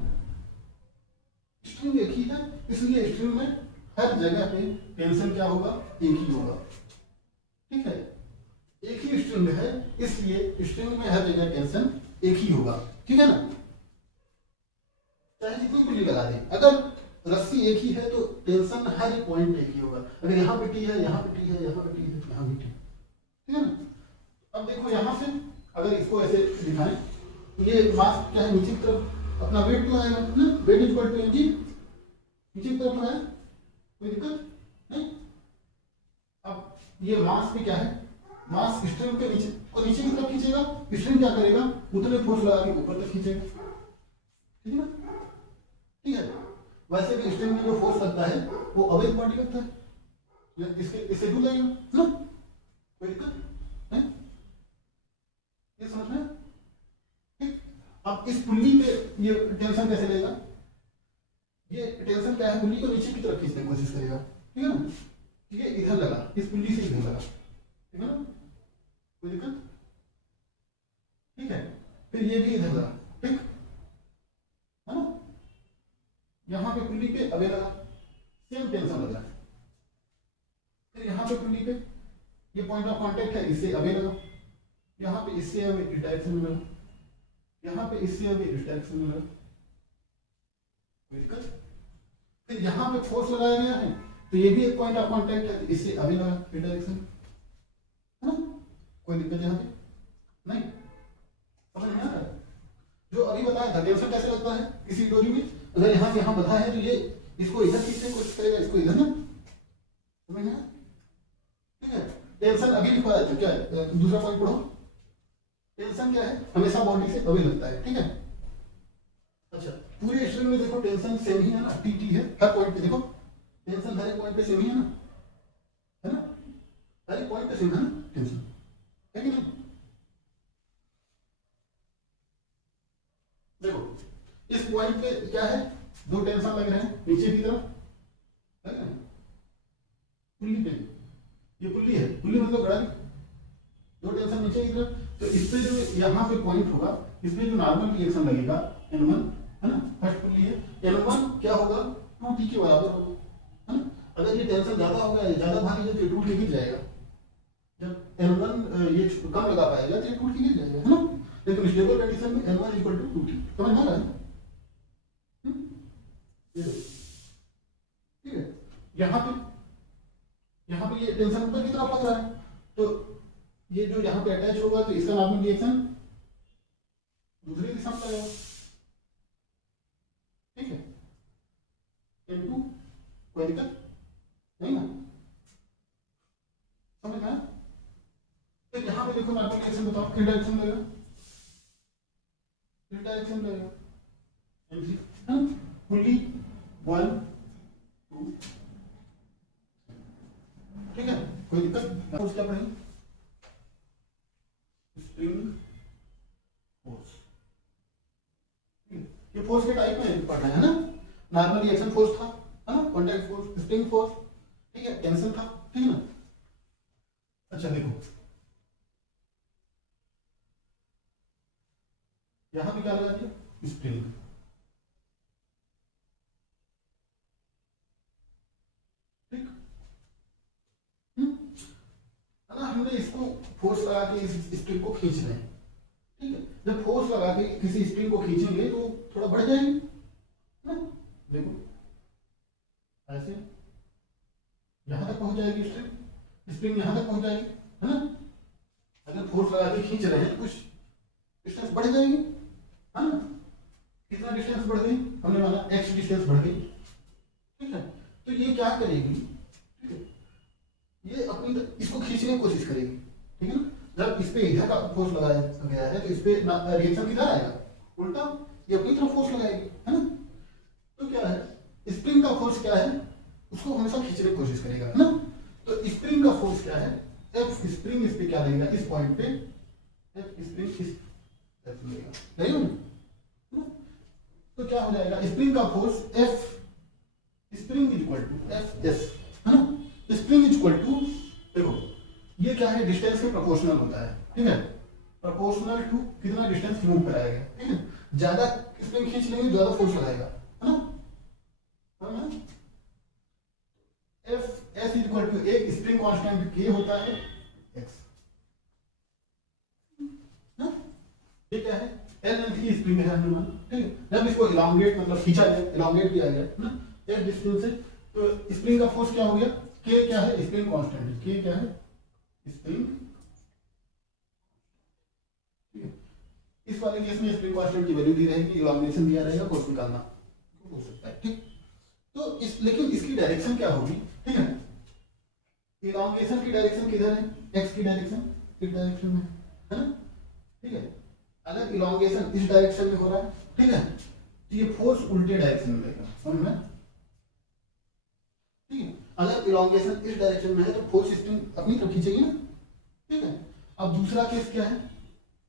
स्ट्रिंग एक ही है, इसलिए स्ट्रिंग में हर जगह पे टेंशन क्या होगा, एक ही होगा, ठीक है। एक ही स्ट्रिंग है, इसलिए स्ट्रिंग में हर जगह टेंशन एक ही होगा, ठीक है ना। चाहे जितनी पुल्ली लगा दें, अगर रस्सी एक ही है तो टेंशन हर एक पॉइंट पे एक ही होगा। अगर यहाँ पे टी है, यहाँ पे टी है, यहाँ पे टी है, यहाँ भी टी, ठीक है ना। अब देखो यहाँ से अगर इसको ऐसे दिखाएं तो ये मास क्या है, नीचे की तरफ अपना वेट तो आएगा ना, वेट इक्वल टू mg, नीचे की तरफ है, कोई दिक्कत नहीं। अब ये मास भी क्या है, मास स्ट्रिंग के नीचे को नीचे की तरफ खींचेगा, स्ट्रिंग क्या करेगा, उतने फोर्स लगा के ऊपर तक खींचेगा, ठीक है ना, ठीक है। वैसे भी स्ट्रिंग में जो फोर्स लगता है वो अवैध क्वांटिटी लगता है, इसके इससे दूर लगेगा ना, कोई दिक्कत नहीं, ये समझ में, ठीक। अब इस पुल्ली पे ये टेंशन कैसे लेगा, ये टेंशन क्या है, पुल्ली को नीचे की तरफ खींचने की कोशिश करेगा, ठीक है ना, ठीक है, इधर लगा, इस पुल्ली से इधर लगा, ठीक है ना, कोई दिक्कत, ठीक है। फिर ये भी इधर लगा, ठीक है ना, यहाँ पे पुल्ली पे अबे लगा, सेम टेंशन लग रहा है। फिर यहाँ पे पुल्ली पे ये पॉइंट ऑफ कांटेक्ट है, इससे अबे लगा, यहाँ पे इससे अबे इस डायरेक्शन में लगा, यहाँ पे इससे अबे इस डायरेक्शन में लगा, कोई दिक्कत। फिर यहाँ पे फोर्स लगाया गया है तो ये भी एक पॉइंट ऑफ कांटेक्ट है, इससे अबे लगा इस डायरेक्शन में, है ना, कोई दिक्कत यहाँ पे नहीं, समझ में आ रहा है। जो अभी बताया था टेंशन कैसे लगता है किसी डोरी में, अगर यहाँ से यहाँ बधा है तो ये इसको इधर खींचने की कोशिश करेगा, इसको इधर ना, समझ में, ठीक है। टेंशन अभी लिखवा देते क्या है, दूसरा पॉइंट पढ़ो, टेंशन क्या है, हमेशा बॉडी से अभी लगता है, ठीक है। अच्छा पूरे स्ट्रिंग में देखो टेंशन सेम ही है ना, टी टी है, हर पॉइंट पे देखो टेंशन हर एक पॉइंट पे सेम ही है ना, है ना, हर एक पॉइंट पे सेम है ना टेंशन, है कि नहीं। देखो इस पॉइंट पे क्या है, 2 टेंशन लग रहे हैं नीचे की तरफ, है ना, पुल्ली पे, ये पुल्ली है, पुल्ली मतलब बड़ा, 2 टेंशन नीचे की तरफ, तो इस पे जो यहाँ पे पॉइंट होगा, इस पे जो नॉर्मल रिएक्शन लगेगा N1, है ना, फर्स्ट पुल्ली है, N1 क्या होगा, 2T के बराबर होगा, है ना। अगर ये टेंशन ज्यादा होगा, ज्यादा भारी है तो 2T गिर जाएगा, जब N1 ये कम लगा पाएगा तो ये 2T गिर जाएगा, है ना। लेकिन स्टेबल कंडीशन में N1 इक्वल टू 2T, समझ आ रहा है, ठीक है। यहाँ पे ये टेंशन ऊपर की तरफ लग रहा है, तो ये जो यहाँ पे अटैच होगा तो इसका नॉर्मल रिएक्शन दूसरी दिशा में लगेगा, ठीक है, N2, कोई दिक्कत नहीं ना, समझ में। फिर यहाँ पे देखो नॉर्मल रिएक्शन बताओ, किस डायरेक्शन लगेगा, किस डायरेक्शन लगेगा, N3, है ना, पुल्ली 1 2, ठीक है, कोई दिक्कत। फोर्स क्या पढ़ेंगे, स्प्रिंग फोर्स, ये फोर्स के टाइप में पढ़ना है ना, नॉर्मल रिएक्शन फोर्स था, है ना, कॉन्टैक्ट फोर्स, स्प्रिंग फोर्स, ठीक है, टेंशन था, ठीक है ना। अच्छा देखो यहां भी क्या लगा दिया, स्प्रिंग, ठीक, है ना, हमने इसको फोर्स लगा के इस स्प्रिंग को खींच रहे हैं, ठीक है। जब फोर्स लगा के किसी स्प्रिंग को खींचेंगे तो थोड़ा बढ़ जाएगी ना, देखो ऐसे यहां तक पहुंच जाएगी स्ट्रिंग, स्प्रिंग यहाँ तक पहुंच जाएगी, है ना। अगर फोर्स लगा के खींच रहे हैं तो कुछ डिस्टेंस बढ़ जाएगी, है ना। कितना डिस्टेंस बढ़ गई, हमने माना x डिस्टेंस बढ़ गई, ठीक है। तो ये क्या करेगी, ठीक है, ये अपनी इसको खींचने की कोशिश करेगी, ठीक है ना। जब इस पे इधर का फोर्स लगाया गया है तो इस पे रिएक्शन किधर आएगा, उल्टा, ये अपनी तरफ फोर्स लगाएगी, है ना। तो क्या है, स्प्रिंग का फोर्स क्या है, उसको हमेशा खींचने की कोशिश करेगा, है ना। तो स्प्रिंग का फोर्स क्या है, एफ स्प्रिंग इस पे क्या लगेगा, इस पॉइंट पे एफ स्प्रिंग इस लगेगा, नहीं हो ना? तो क्या हो जाएगा, स्प्रिंग का force F spring is equal to F S, है ना। स्प्रिंग इज इक्वल टू, देखो ये क्या है, डिस्टेंस के प्रोपोर्शनल होता है, ठीक है, प्रोपोर्शनल टू कितना डिस्टेंस मूव कराया गया, ठीक है। ज्यादा स्प्रिंग खींच लेंगे ज्यादा फोर्स लगाएगा, है ना। F S is equal to, एक स्प्रिंग कांस्टेंट के होता है एक्स, ये क्या है, एल लेंथ की स्प्रिंग है अनुमान, ठीक है। जब इसको इलांगेट मतलब खींचा गया, इलांगेट किया गया, है ना, एक डिस्टेंस से, तो स्प्रिंग का फोर्स क्या हो गया, के क्या है, स्प्रिंग कांस्टेंट है, के क्या है, स्प्रिंग, ठीक है। इस वाले केस में स्प्रिंग कांस्टेंट की वैल्यू दी रहेगी, इलांगेशन दिया रहेगा, फोर्स निकालना हो सकता है, ठीक। तो इस लेकिन इसकी डायरेक्शन क्या होगी, ठीक है। इलांगेशन की डायरेक्शन किधर है, एक्स की डायरेक्शन इस डायरेक्शन में, है ना, ठीक है। अगर इलांगेशन इस डायरेक्शन में हो रहा है, ठीक है, तो ये फोर्स उल्टे डायरेक्शन में रहेगा, समझ में, ठीक है। अगर इलांगेशन इस डायरेक्शन में है तो फोर्स स्प्रिंग अपनी तरफ खींचेगी ना, ठीक है। अब दूसरा केस क्या है,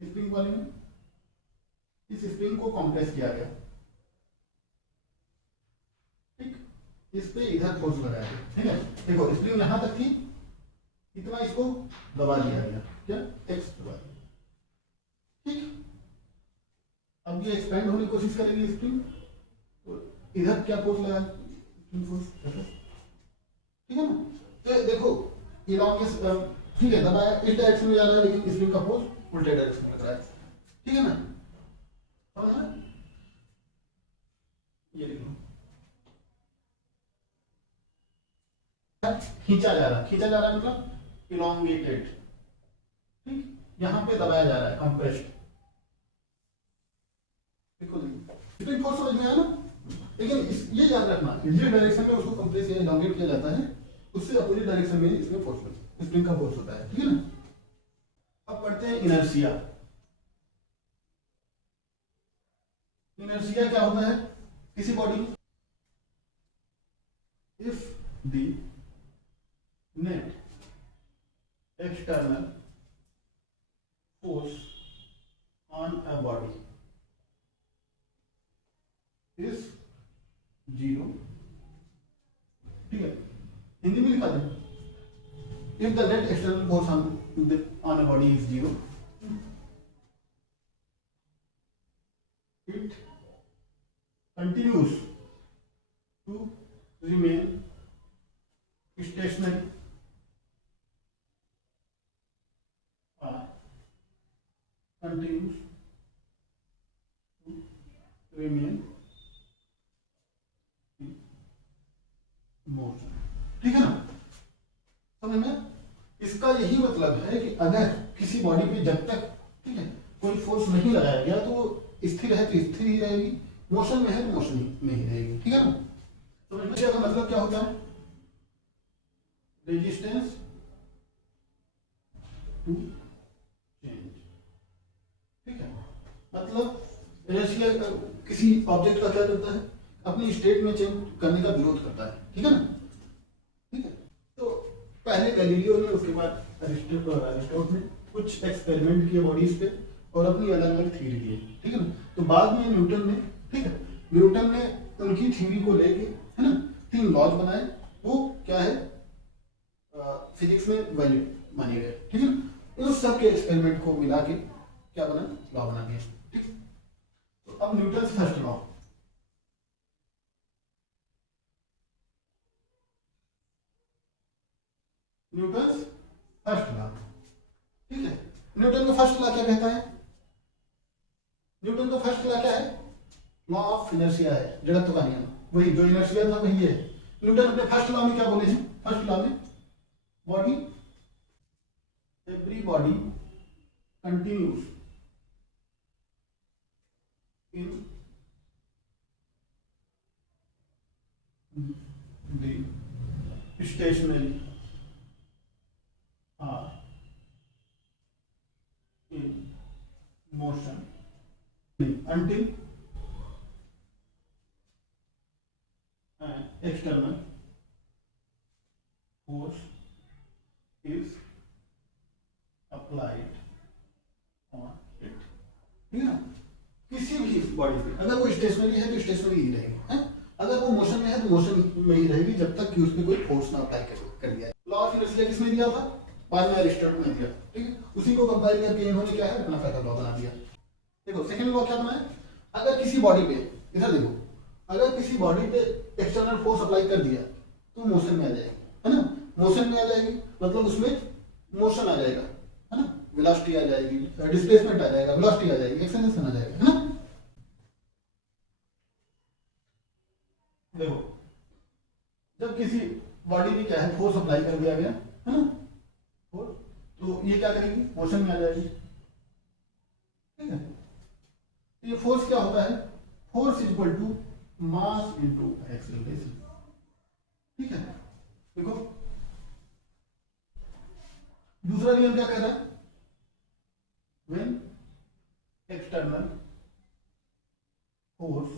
स्प्रिंग वाले में इस स्प्रिंग को कंप्रेस किया गया, ठीक, इस पे इधर फोर्स लगाया गया, ठीक है। देखो स्प्रिंग यहां तक थी, इतना इसको दबा दिया गया, क्या, एक्स दबा दिया, ठीक। अब ये एक्सपेंड होने की कोशिश करेगी स्प्रिंग, तो इधर क्या फोर्स लगा, फोर्स, ठीक है ना। तो देखो इलांगेशन, ठीक है, दबाया इस डायरेक्शन में जा रहा है लेकिन स्प्रिंग का फोर्स उल्टे डायरेक्शन में लग रहा है, ठीक है ना। ये देखो खींचा जा रहा है, खींचा जा रहा है मतलब इलोंगेटेड, ठीक, यहां पे दबाया जा रहा है, कंप्रेस्ड, देखो स्प्रिंग फोर्स समझ में आया ना। लेकिन ये याद रखना, जिस डायरेक्शन में उसको कंप्रेस या इलोंगेट किया जाता है उससे अपोजिट डायरेक्शन में इसमें फोर्स, स्प्रिंग का फोर्स होता है, ठीक है ना। अब पढ़ते हैं इनर्शिया। इनर्शिया क्या होता है, किसी body, if the net external force on a body is 0, ठीक है, हिंदी में लिखा दें, if the net external force on a body is 0, it continues to remain stationary continues to remain in motion, ठीक है ना। समझ में, इसका यही मतलब है कि अगर किसी बॉडी पे जब तक, ठीक है, कोई फोर्स नहीं लगाया गया तो स्थिर है तो स्थिर ही रहेगी, मोशन में है तो मोशन में ही रहेगी, ठीक है ना। समझ में, इसका मतलब क्या होता है, रेजिस्टेंस टू चेंज, ठीक है। मतलब इनर्शिया किसी ऑब्जेक्ट का क्या करता है, अपनी स्टेट में चेंज करने का विरोध करता है, ठीक है ना, ठीक है। तो पहले गैलीलियो ने, उसके बाद अरिस्टोटल ने कुछ एक्सपेरिमेंट किए बॉडीज पे और अपनी अलग अलग थ्योरी दी, ठीक है ना। तो बाद में न्यूटन ने, ठीक है, न्यूटन ने उनकी थ्योरी को लेके, है ना, 3 लॉज बनाए, वो क्या है, फिजिक्स में वैल्यू माने गए, ठीक है ना। उस सब के एक्सपेरिमेंट को मिला के क्या बना, लॉ बना दिया, ठीक। तो अब Newton first law, Newton first law, ठीक है। न्यूटन का फर्स्ट लॉ क्या कहता है, न्यूटन का फर्स्ट लॉ क्या है, लॉ ऑफ इनर्शिया है, जड़त्व का नियम, वही जो इनर्शिया था वही है। न्यूटन अपने फर्स्ट लॉ में क्या बोले हैं, फर्स्ट लॉ में body every body continues in the stationary are in motion until an external force is applied on it. ठीक है ना? किसी भी बॉडी पे अगर वो स्टेशनरी है तो स्टेशनरी ही रहेगी, है? अगर वो मोशन में है तो मोशन में ही रहेगी जब तक कि उस पर कोई फोर्स ना अप्लाई कर दिया। लॉ ऑफ इनर्शिया किसने दिया था? बाद में एरिस्टोटल ने दिया, ठीक है? उसी को कंपाइल करके इन्होंने क्या है अपना पहला लॉ बना दिया। देखो सेकंड लॉ क्या बनाया? अगर किसी बॉडी पे, इधर देखो, अगर किसी बॉडी पे एक्सटर्नल फोर्स अप्लाई कर दिया तो मोशन में आ जाएगी, है ना? मोशन में आ जाएगी मतलब उसमें मोशन आ जाएगा, है ना? वेलोसिटी आ जाएगी, डिस्प्लेसमेंट आ जाएगा, वेलोसिटी आ जाएगी, एक्सेलरेशन आ जाएगा, है ना? देखो जब किसी बॉडी में क्या है फोर्स अप्लाई कर दिया गया, है ना? फोर्स, तो ये क्या करेगी? मोशन में आ जाएगी, ठीक है? तो ये फोर्स क्या होता है? Force equal to mass into acceleration, ठीक है? देखो दूसरा नियम क्या कह रहा है? When external force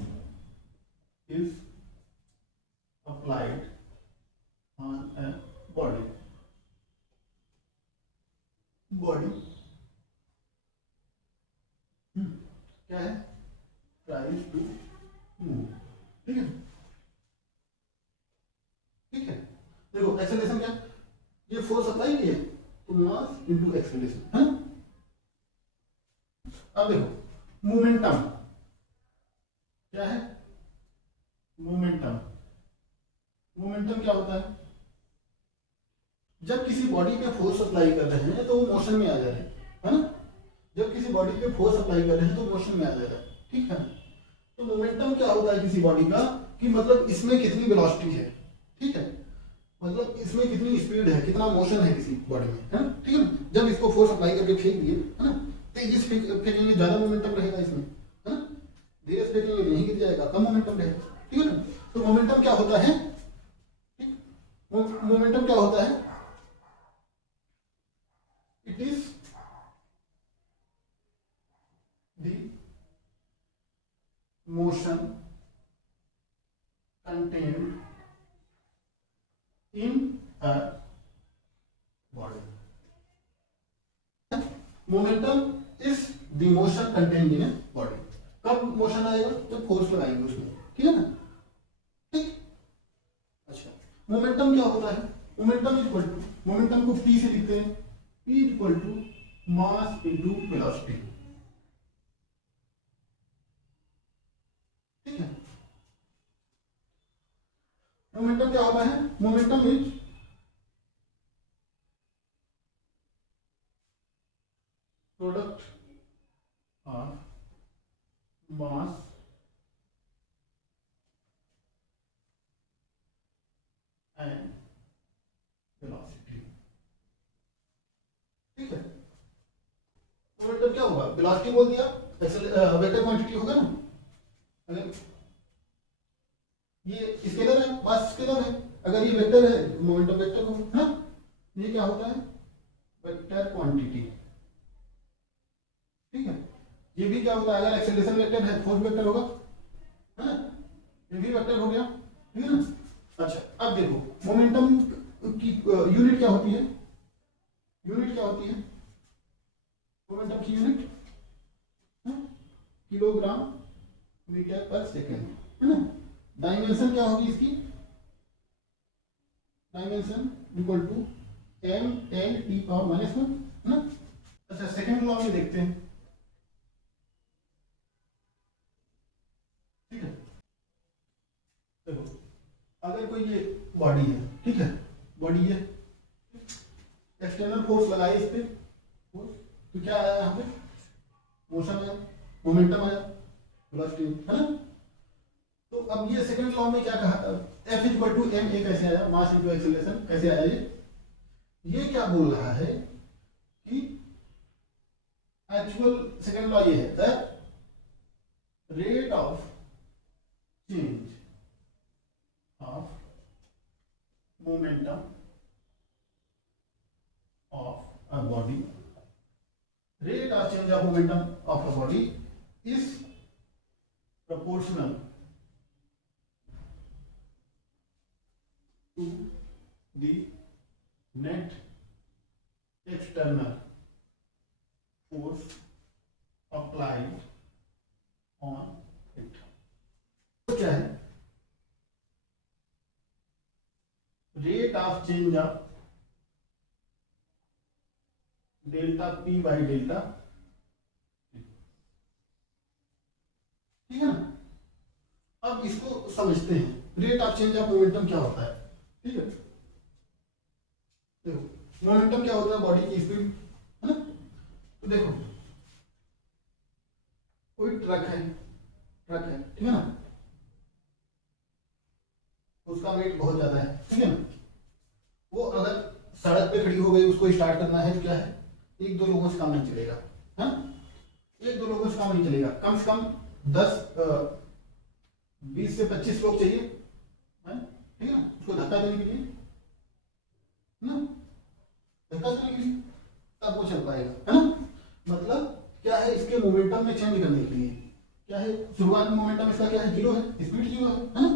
is applied on a body क्या है? tries to move, ठीक है? ठीक है, देखो एक्सेलरेशन क्या? ये फोर्स अप्लाई की है तो मास इनटू एक्सेलरेशन, है ना? अब देखो मोमेंटम क्या है? मोमेंटम क्या होता है? जब किसी बॉडी पे फोर्स अप्लाई कर रहे हैं तो वो मोशन में आ जा रहे हैं, है ना? जब किसी बॉडी पे फोर्स अप्लाई कर रहे हैं तो मोशन में आ जा रहा है, ठीक है? तो मोमेंटम क्या होता है किसी बॉडी का कि मतलब इसमें कितनी वेलोसिटी है, ठीक है? मतलब इसमें कितनी स्पीड है, कितना मोशन है किसी बॉडी में, है ना? ठीक है ना? जब इसको फोर्स अप्लाई करके फेंक दिए, है ना? तेजी से फेंकेंगे ज्यादा मोमेंटम रहेगा इसमें, है ना? धीरे से फेंकेंगे नहीं गिर जाएगा, कम मोमेंटम रहेगा, ठीक है ना? तो मोमेंटम क्या होता है? मोमेंटम क्या होता है? It is the motion contained in a body. Momentum is the motion contained in a body. कब मोशन आएगा? जब फोर्स लगाएंगे उसमें, ठीक है ना? ठीक, अच्छा मोमेंटम क्या होता है? मोमेंटम इक्वल टू, मोमेंटम को P से लिखते हैं, P equal to mass into velocity, ठीक है? मोमेंटम क्या होता है? Momentum is product of mass and velocity, ठीक है? मोमेंटम क्या होगा? वेलोसिटी बोल दिया, वेक्टर क्वांटिटी होगा ना? अगर ये स्केलर है, मास स्केलर है, अगर ये वेक्टर है मोमेंटम वेक्टर होगा, है ना? ये क्या होता है? वेक्टर क्वांटिटी, ठीक है? ये भी क्या होता है? अगर एक्सेलरेशन वेक्टर है, फोर्स वेक्टर होगा, है ना? ये भी वेक्टर हो गया, ठीक है ना? अच्छा अब देखो मोमेंटम की यूनिट क्या होती है? यूनिट क्या होती है मोमेंटम की? Unit kilogram metre per second, है ना? डायमेंशन क्या होगी इसकी? डायमेंशन इक्वल टू m(L)(T)⁻⁻1, है ना? अच्छा सेकेंड लॉ में देखते हैं, ठीक है? देखो अगर कोई ये बॉडी है, ठीक है? बॉडी है, एक्सटर्नल फोर्स लगाए इस पे फोर्स, तो क्या आया यहाँ पे? मोशन आया, मोमेंटम आया, वेलोसिटी, है ना? तो अब ये सेकंड लॉ में क्या कहा? F इक्वल टू ma कैसे आया? मास इनटू एक्सेलरेशन कैसे आया? ये क्या बोल रहा है एक्चुअल सेकेंड लॉ ये है that rate of change of momentum of a body, rate of change of momentum of a body is proportional to the net external force applied on it। तो क्या है rate of change of delta P by delta, ठीक है ना। अब इसको समझते हैं rate of change of momentum क्या होता है, ठीक है। देखो मोमेंटम क्या होता है, बॉडी की स्पीड है ना। तो देखो कोई ट्रक है ठीक है ना, उसका वेट बहुत ज्यादा है, ठीक है ना। वो अगर सड़क पे खड़ी हो गई, उसको स्टार्ट करना है तो क्या है, एक दो लोगों से काम नहीं चलेगा, है। एक दो लोगों से काम नहीं चलेगा, कम से कम 20 से 25 लोग चाहिए, है, ठीक है ना, उसको धक्का देने के लिए, ना, धक्का देने के लिए तब वो चल पाएगा, है ना। मतलब क्या है, इसके मोमेंटम में चेंज करने के लिए क्या है, शुरुआत में मोमेंटम इसका क्या है, 0 है, स्पीड 0 है ना।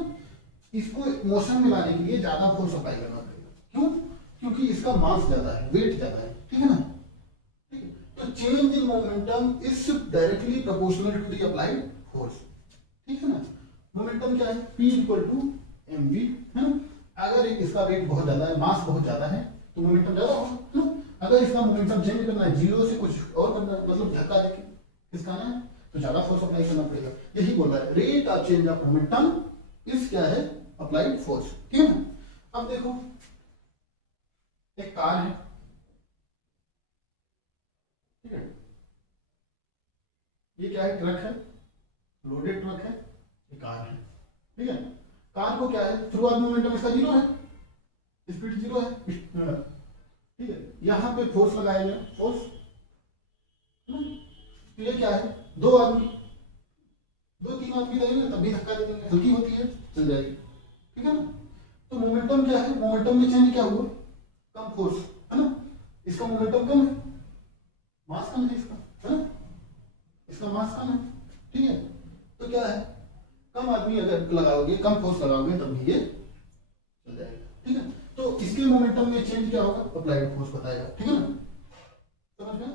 इसको मोशन में लाने के लिए ज्यादा फोर्स अप्लाई करना पड़ेगा, क्यों, क्योंकि इसका मास ज्यादा है, वेट ज्यादा है, ठीक है ना। तो change in momentum is directly proportional to the applied force, ठीक है ना। मोमेंटम क्या है, P इक्वल टू mv, है ना। अगर इसका वेट बहुत ज्यादा है, मास बहुत ज्यादा है, तो मोमेंटम ज्यादा होगा, है ना। अगर इसका मोमेंटम चेंज करना है, 0 से कुछ और करना है, मतलब धक्का देके किसका है, तो ज्यादा फोर्स अप्लाई करना पड़ेगा। यही बोल रहा है rate of change of momentum इस क्या है, अप्लाइड फोर्स, ठीक है ना। अब देखो एक कार है, ठीक है, ये क्या है, ट्रक है, लोडेड ट्रक है, ये कार है, ठीक है। कार को क्या है, शुरुआत मोमेंटम इसका 0 है, स्पीड 0 है, ठीक है। यहां पे फोर्स लगाया गया, फोर्स, तो ये क्या है, 2 आदमी 2-3 आदमी रहेंगे तब भी धक्का दे देंगे, हल्की होती है, चल जाएगी, ठीक है ना। तो मोमेंटम क्या है, मोमेंटम में चेंज क्या हुआ, कम फोर्स, है ना। इसका मोमेंटम कम है, मास कम है इसका, है ना, इसका मास कम है, ठीक है। तो क्या है, कम आदमी अगर लगाओगे, कम फोर्स लगाओगे तब भी ये चल जाएगा, ठीक है। तो इसके मोमेंटम में चेंज क्या होगा, अप्लाइड फोर्स बताएगा, ठीक है ना, समझ गए।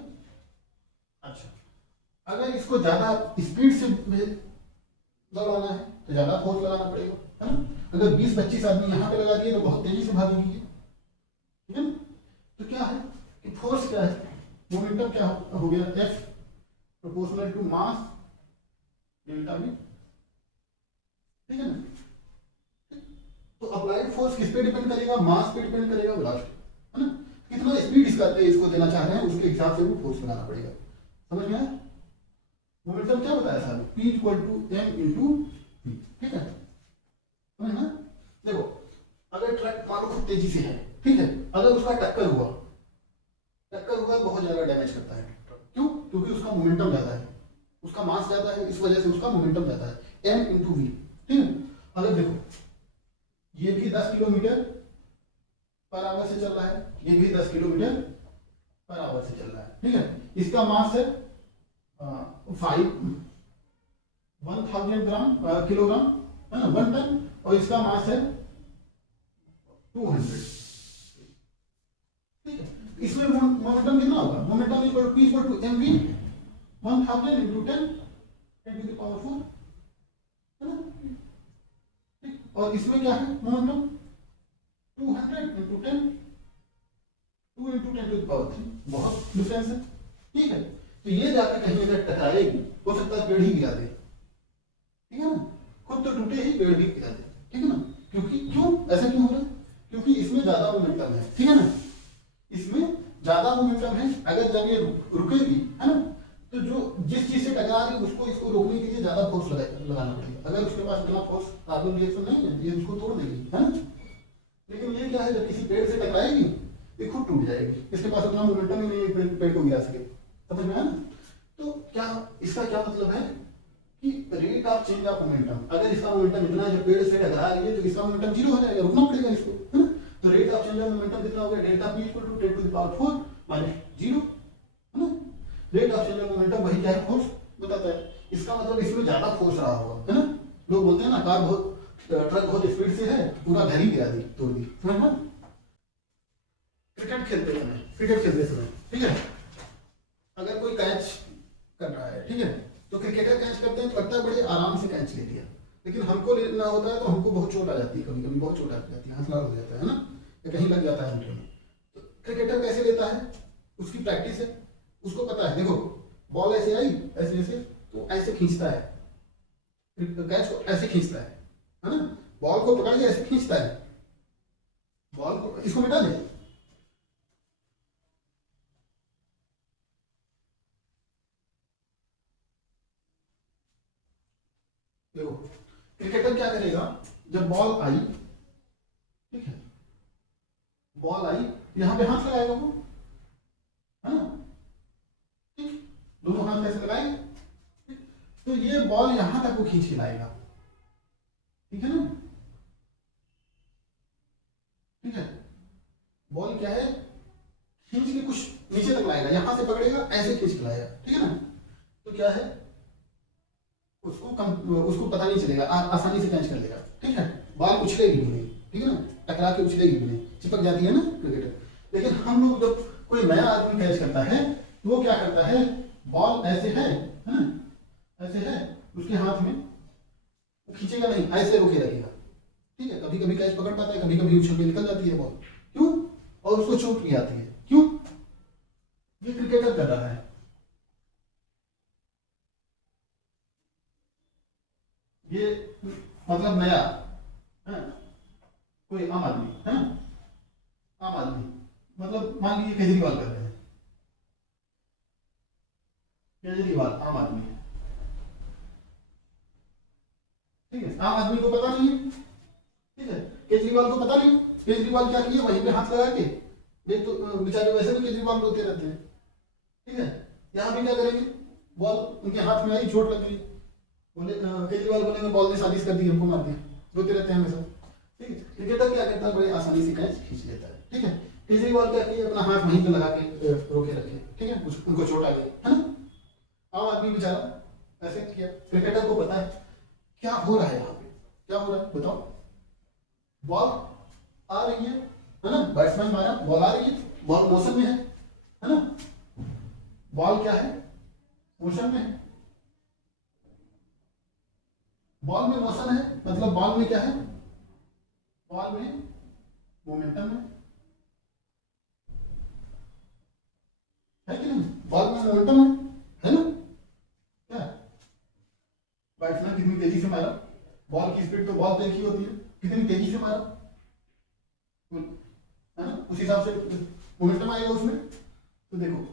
अच्छा, अगर इसको ज्यादा स्पीड से दौड़ाना है तो ज्यादा फोर्स लगाना पड़ेगा, है ना। अगर 20-25 आदमी यहाँ पे लगा दिए तो बहुत तेजी से भागेगी, ठीक है ना। तो क्या है कि फोर्स क्या है, मोमेंटम क्या हो गया, F proportional to mass delta v, ठीक है ना। तो अप्लाइड फोर्स किस पे डिपेंड करेगा, मास पे डिपेंड करेगा, वेलोसिटी, है ना। कितना स्पीड इसको देना चाह रहे हैं, उसके हिसाब से वो फोर्स लगाना पड़ेगा, समझ में आया। मोमेंटम क्या बताया साहब, P equal to m into v, ठीक है, समझ ना। देखो अगर ट्रक मान लो खूब तेजी से है, ठीक है, अगर उसका टक्कर हुआ बहुत ज्यादा डैमेज करता है, क्यों, क्योंकि उसका मोमेंटम ज्यादा है, उसका मास ज्यादा है, इस वजह से उसका मोमेंटम ज्यादा है, m इंटू v, ठीक है। अगर देखो ये भी 10 किलोमीटर पर आवर से चल रहा है, ये भी 10 किलोमीटर पर आवर से चल रहा है, ठीक है। इसका मास है 1000 ग्राम किलोग्राम, है ना, 1 टन, और इसका मास है 200, ठीक है। इसमें मोमेंटम कितना होगा, momentum equal to P equal to mv 1000 into 10 to the power 4, है ना, ठीक। और इसमें क्या है momentum 200 into 10 2 into 10 to the power 3, बहुत डिफरेंस है, ठीक है। तो ये जाकर कहीं अगर टकराएगी, हो सकता है पेड़ ही गिरा दे, ठीक है ना, खुद तो टूटे ही पेड़ भी गिरा दे, ठीक है ना। क्योंकि क्यों ऐसा क्यों हो रहा है, क्योंकि इसमें ज्यादा मोमेंटम है, ठीक है ना, इसमें ज्यादा मोमेंटम है। अगर जब ये रुकेगी, है ना, तो जो जिस चीज से टकरा रही है उसको इसको रोकने के लिए ज्यादा फोर्स लगाना पड़ेगा। अगर उसके पास इतना फोर्स कार्बन रिएक्शन नहीं है, ये उसको तोड़ देगी, है ना। लेकिन ये क्या है, जब किसी पेड़ से टकराएगी ये खुद टूट जाएगी, इसके पास उतना मोमेंटम ही नहीं है पेड़ को गिरा सके, समझ में आया ना। तो क्या इसका क्या मतलब है कि rate of change of momentum, अगर इसका मोमेंटम इतना है, जब पेड़ से टकरा रही है तो इसका मोमेंटम जीरो हो जाएगा, रुकना पड़ेगा इसको, है ना। तो rate of change of momentum कितना हो गया, delta P equal to 10 to the power 4 minus zero, है ना। Rate of change of momentum वही क्या है, फोर्स बताता है। इसका मतलब इसमें ज्यादा फोर्स रहा होगा, है ना। लोग बोलते हैं ना कार बहुत ट्रक बहुत स्पीड से है, पूरा घर ही गिरा दी, तोड़ दी, समझ ना। क्रिकेट खेलते समय, क्रिकेट खेलते समय, ठीक है, अगर कोई कैच कर रहा है, ठीक है, तो क्रिकेटर कैच करते हैं तो लगता है बड़े आराम से कैच ले लिया, लेकिन हमको लेना होता है तो हमको बहुत चोट आ जाती है, कभी कभी बहुत चोट आ जाती है, हंसला हो जाता है ना, या कहीं लग जाता है हमको में। तो क्रिकेटर कैसे लेता है, उसकी प्रैक्टिस है, उसको पता है, देखो बॉल ऐसे आई, ऐसे ऐसे, तो ऐसे खींचता है, कैच को ऐसे खींचता है ना, बॉल को पकड़ के ऐसे खींचता है, बॉल को, इसको मिटा दे, देखो क्रिकेटर क्या करेगा, जब बॉल आई, ठीक है, बॉल आई, यहाँ पे हाथ लगाएगा वो, है ना, ठीक, दोनों हाथ ऐसे लगाएंगे, ठीक? तो ये बॉल यहां तक वो खींच के लाएगा, ठीक है ना, ठीक है, बॉल क्या है, खींच के कुछ नीचे तक लाएगा, यहां से पकड़ेगा, ऐसे खींच के लाएगा, ठीक है ना। तो क्या है, उसको पता नहीं चलेगा, आसानी से कैच कर लेगा, ठीक है, बॉल उछलेगी भी नहीं, ठीक है ना, टकरा के उछलेगी भी नहीं, चिपक जाती है ना क्रिकेटर। लेकिन हम लोग जब कोई नया आदमी कैच करता है तो वो क्या करता है, बॉल ऐसे है ना, ऐसे है उसके हाथ में, वो खींचेगा नहीं, ऐसे रोके रखेगा, ठीक है, कभी कभी कैच पकड़ पाता है, कभी कभी उछल के निकल जाती है बॉल, क्यों, और उसको चोट भी आती है, क्यों, ये क्रिकेटर कर रहा है। ये मतलब नया है, कोई आम आदमी है ना, आम आदमी, मतलब मान लीजिए केजरीवाल कर रहे हैं, केजरीवाल आम आदमी है, ठीक है, आम आदमी को पता नहीं है, ठीक है, केजरीवाल को पता नहीं, केजरीवाल क्या किए, वहीं पे हाथ लगा के, एक तो बेचारे वैसे भी केजरीवाल रोते रहते हैं, ठीक है, यहाँ भी क्या करेंगे, बॉल उनके हाथ में आई, चोट लग गई, बोले केजरीवाल बोलेंगे बॉल ने साजिश कर दी, हमको मार दिया, रोते रहते हैं हमेशा, ठीक है। क्रिकेटर क्या करता है, बड़ी आसानी से कैच खींच लेता है, ठीक है। केजरीवाल क्या किए, अपना हाथ वहीं पे लगा के रोके रखे, ठीक है, उनको चोट आ गई, है ना। आम आदमी बेचारा ऐसे किया, क्रिकेटर को पता है क्या हो रहा है, यहाँ पे क्या हो रहा है बताओ, बॉल आ रही है ना, बैट्समैन मारा, बॉल आ रही है, बॉल मोशन में है ना, बॉल क्या है, मोशन में है, बॉल में मोशन है, मतलब बॉल में क्या है, बॉल में मोमेंटम है कि नहीं, बॉल में मोमेंटम है ना, क्या बैट्समैन कितनी तेजी से मारा, बॉल की स्पीड तो बॉल तय की होती है, कितनी तेजी से मारा, है ना, उस हिसाब से मोमेंटम आएगा उसमें। तो देखो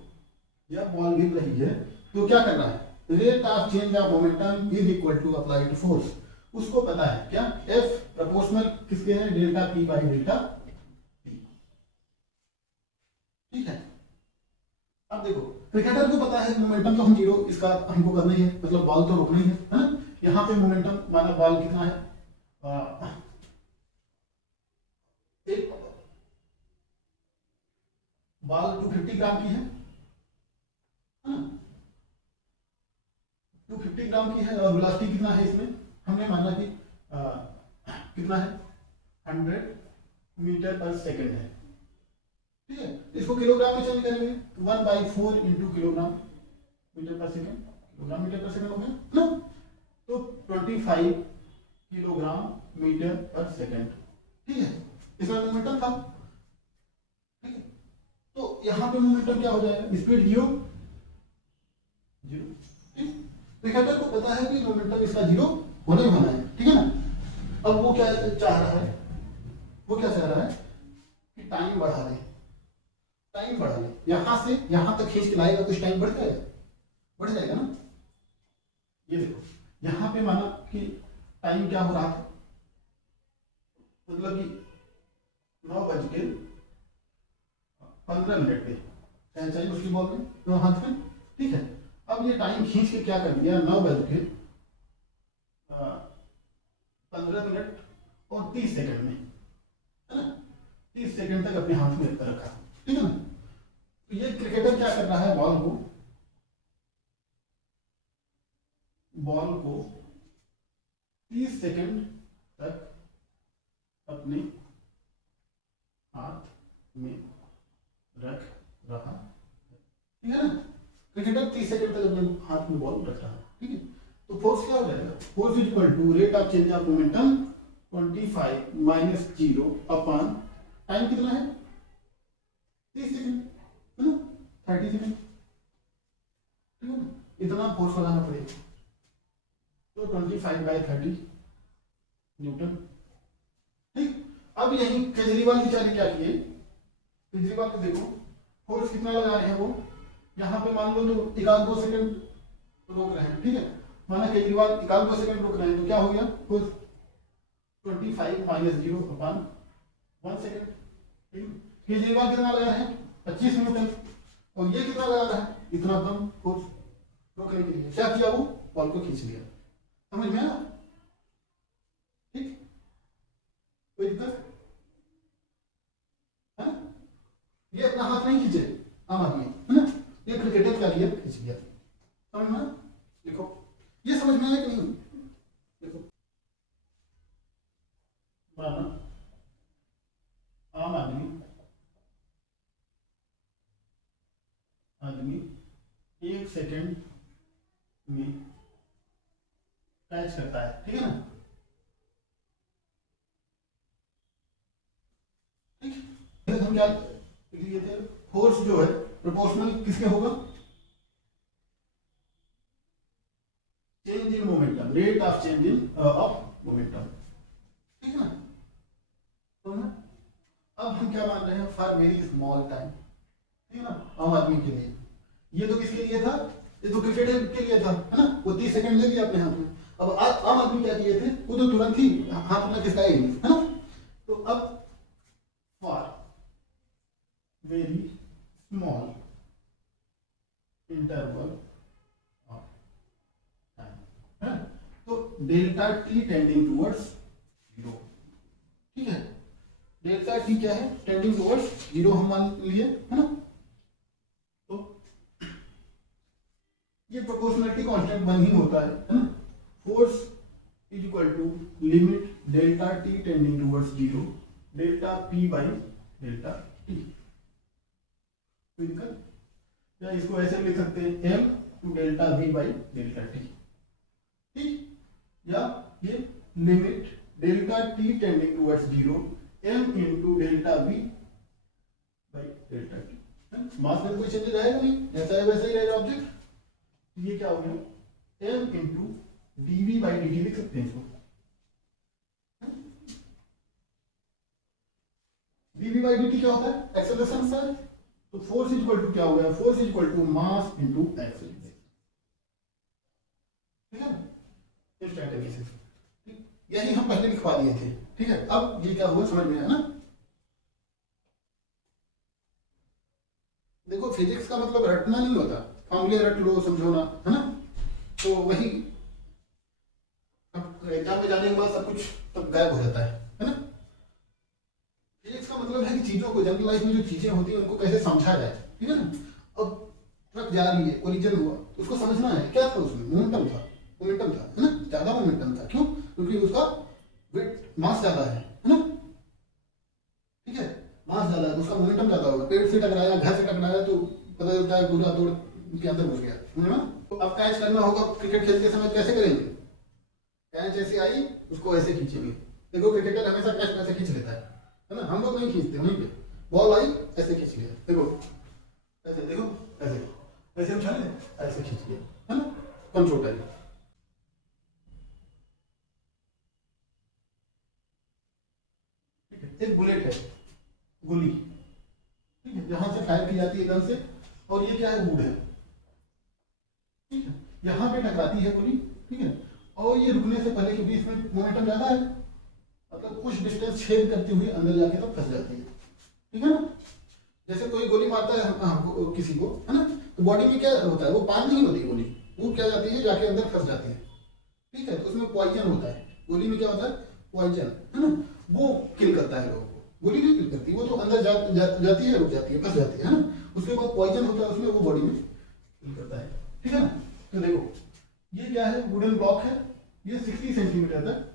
जब बॉल गिर रही है तो क्या करना है, rate of change of momentum is equal to applied force, उसको पता है क्या, एफ प्रोपोर्शनल किसके है, delta P by delta P, ठीक है। अब देखो क्रिकेटर को पता है मोमेंटम तो हम जीरो, इसका हमको करना ही है, मतलब बॉल तो रोकना ही है ना, यहाँ पे मोमेंटम माना बॉल कितना है, एक बॉल 250 ग्राम की है ना, 250 ग्राम की है, और वेलोसिटी कितना है इसमें, हमने माना कि कितना है, 100 मीटर पर सेकेंड है, ठीक है। इसको किलोग्राम में चेंज करेंगे, 1/4 into kilogram metre per second, kilogram metre per second हो गया ना, तो 25 किलोग्राम मीटर पर सेकेंड, ठीक है, इसका मोमेंटम था, ठीक है। तो यहाँ पे मोमेंटम क्या हो जाएगा, स्पीड जीरो जीरो, ठीक, क्रिकेटर को पता है कि मोमेंटम इसका जीरो होना ही होना है, ठीक है ना। अब वो क्या चाह रहा है, वो क्या चाह रहा है कि टाइम बढ़ा दे, टाइम बढ़ा ले, यहां से यहां तक खींच के लाएगा, कुछ टाइम बढ़ जाएगा ना। ये देखो यहां पे माना कि टाइम क्या हो रहा था, मतलब कि 9:15 पे चाहिए उसकी बॉल में, तो हाथ में, ठीक है। अब ये टाइम खींच के क्या कर दिया, 9:15 और 30 सेकंड में, है ना, 30 सेकंड तक अपने हाथ में रखा, ठीक है ना। तो ये क्रिकेटर क्या कर रहा है, बॉल को 30 सेकंड तक अपने हाथ में रख रहा है, ठीक है ना। क्रिकेटर 30 सेकंड तक अपने हाथ में बॉल रख रहा है, ठीक है। तो फोर्स क्या हो जाएगा, force equal to rate of change of momentum 25 minus 0 upon time कितना है 30 सेकंड, है ना, 30 सेकंड, ठीक है ना। इतना फोर्स लगाना पड़ेगा, तो 25/30 न्यूटन, ठीक। अब यही केजरीवाल बेचारे क्या किए, केजरीवाल को देखो फोर्स कितना लगा रहे हैं वो, यहाँ पे मान लो तो 1-2 सेकंड रोक रहे हैं, ठीक है। माना केजरीवाल 1-2 सेकंड रोक रहे हैं, तो क्या हो गया फोर्स 25 माइनस 0 अपॉन 1 सेकंड, ठीक। केजरीवाल कितना लगा रहे हैं 25 न्यूटन, और ये कितना लगा रहा है, इतना कम फोर्स रोकने के लिए क्या किया, वो बॉल को खींच लिया, समझ में आया, ठीक। कोई दिक्कत है ना, ये अपना हाथ नहीं खींचे आम आदमी, है ना, ये क्रिकेटर क्या किया, खींच लिया, समझ में आया। लिखो, ये समझ में आया कि नहीं, देखो माना आम आदमी 1 सेकंड में कैच करता है, ठीक है ना, ठीक। हम क्या लिए थे, फोर्स जो है प्रोपोर्शनल किसके होगा, change in momentum, rate of change in of momentum, ठीक है ना। तो ना अब हम क्या मान रहे हैं, फॉर वेरी स्मॉल टाइम, ठीक है ना, आम आदमी के लिए। ये तो किसके लिए था, ये तो क्रिकेटर के लिए था, है ना, वो 30 सेकंड ले लिया अपने हाथ में। अब आम आदमी क्या किए थे, वो तो तुरंत ही हाथ अपना खिसकाए ही नहीं, है ना। तो अब for very small interval of time, है, तो डेल्टा टी टेंडिंग टूवर्ड्स 0, ठीक है। डेल्टा टी क्या है, टेंडिंग टूवर्ड्स 0 हम मान लिए, है ना। तो ये प्रोपोर्शनलिटी कांस्टेंट 1 ही होता है ना। Force is equal to limit delta t tending towards 0 delta P by delta t, कोई दिक्कत, या इसको ऐसे लिख सकते हैं m to delta v by delta t, ठीक, या ये limit delta t tending towards 0 m into delta v by delta t. Mass में कोई चेंज रहेगा नहीं, जैसा है वैसे ही रहेगा ऑब्जेक्ट। ये क्या हो गया, M into D V by D T लिख सकते हैं इसको, डीवी बाई डी टी क्या होता है, एक्सेलरेशन सर। तो फोर्स इज इक्वल टू क्या हो गया, force is equal to mass into acceleration, ठीक है, इंस्टेंटेनियस, ठीक। यही हम पहले लिखवा दिए थे, ठीक है। अब ये क्या हुआ समझ में आया ना। देखो फिजिक्स का मतलब रटना नहीं होता, फॉर्मूले रट लो समझो ना, है ना। तो वही एग्जाम में जाने के बाद सब कुछ तब गायब हो जाता है ना। फिजिक्स का मतलब है कि चीजों को, जनरल लाइफ में जो चीजें होती हैं उनको कैसे समझा जाए, ठीक है ना। अब ट्रक जा रही है, कोलिजन हुआ, तो उसको समझना है क्या था उसमें, मोमेंटम था, है ना, ज्यादा मोमेंटम था, क्यों, क्योंकि उसका वेट मास ज्यादा है ना, ठीक है, मास ज्यादा है तो उसका मोमेंटम ज्यादा होगा। पेड़ से टकराया, घर से टकराया तो पता चलता है पूरा दौड़ के अंदर घुस गया, समझ ना। तो अब कैच करना होगा, क्रिकेट खेलते समय कैसे करेंगे, कैच ऐसे आई उसको ऐसे खींचेंगे। देखो क्रिकेटर हमेशा कैच ऐसे खींच लेता है ना, हम लोग नहीं खींचते, वहीं पे बॉल आई ऐसे खींच लिया, देखो ऐसे, देखो ऐसे ऐसे उछाल ले, ऐसे खींच लिया, है ना, कम छोटा है। एक बुलेट है, गोली, ठीक है, जहां से फायर की जाती है गन से, और ये क्या है, वुड है, ठीक है, यहाँ पे टकराती है गोली, ठीक है, और ये रुकने से पहले के बीच में मोमेंटम ज्यादा है, मतलब कुछ डिस्टेंस छेद करती हुई अंदर जाके तो फंस जाती है, ठीक है ना। जैसे कोई गोली मारता है किसी को, है ना, तो बॉडी में क्या होता है, वो पार नहीं होती गोली, वो क्या जाती है, जाके अंदर फंस जाती है, ठीक है। तो उसमें पॉइजन होता है, गोली में क्या होता है, पॉइजन, है ना, वो किल करता है लोगों को। गोली नहीं किल करती, वो तो अंदर जाती है, रुक जाती है, फंस जाती है ना, उसमें वो पॉइजन होता है उसमें, वो बॉडी में किल करता है, ठीक है ना। तो देखो ये क्या है, वुडन ब्लॉक है, ये 60 सेंटीमीटर तक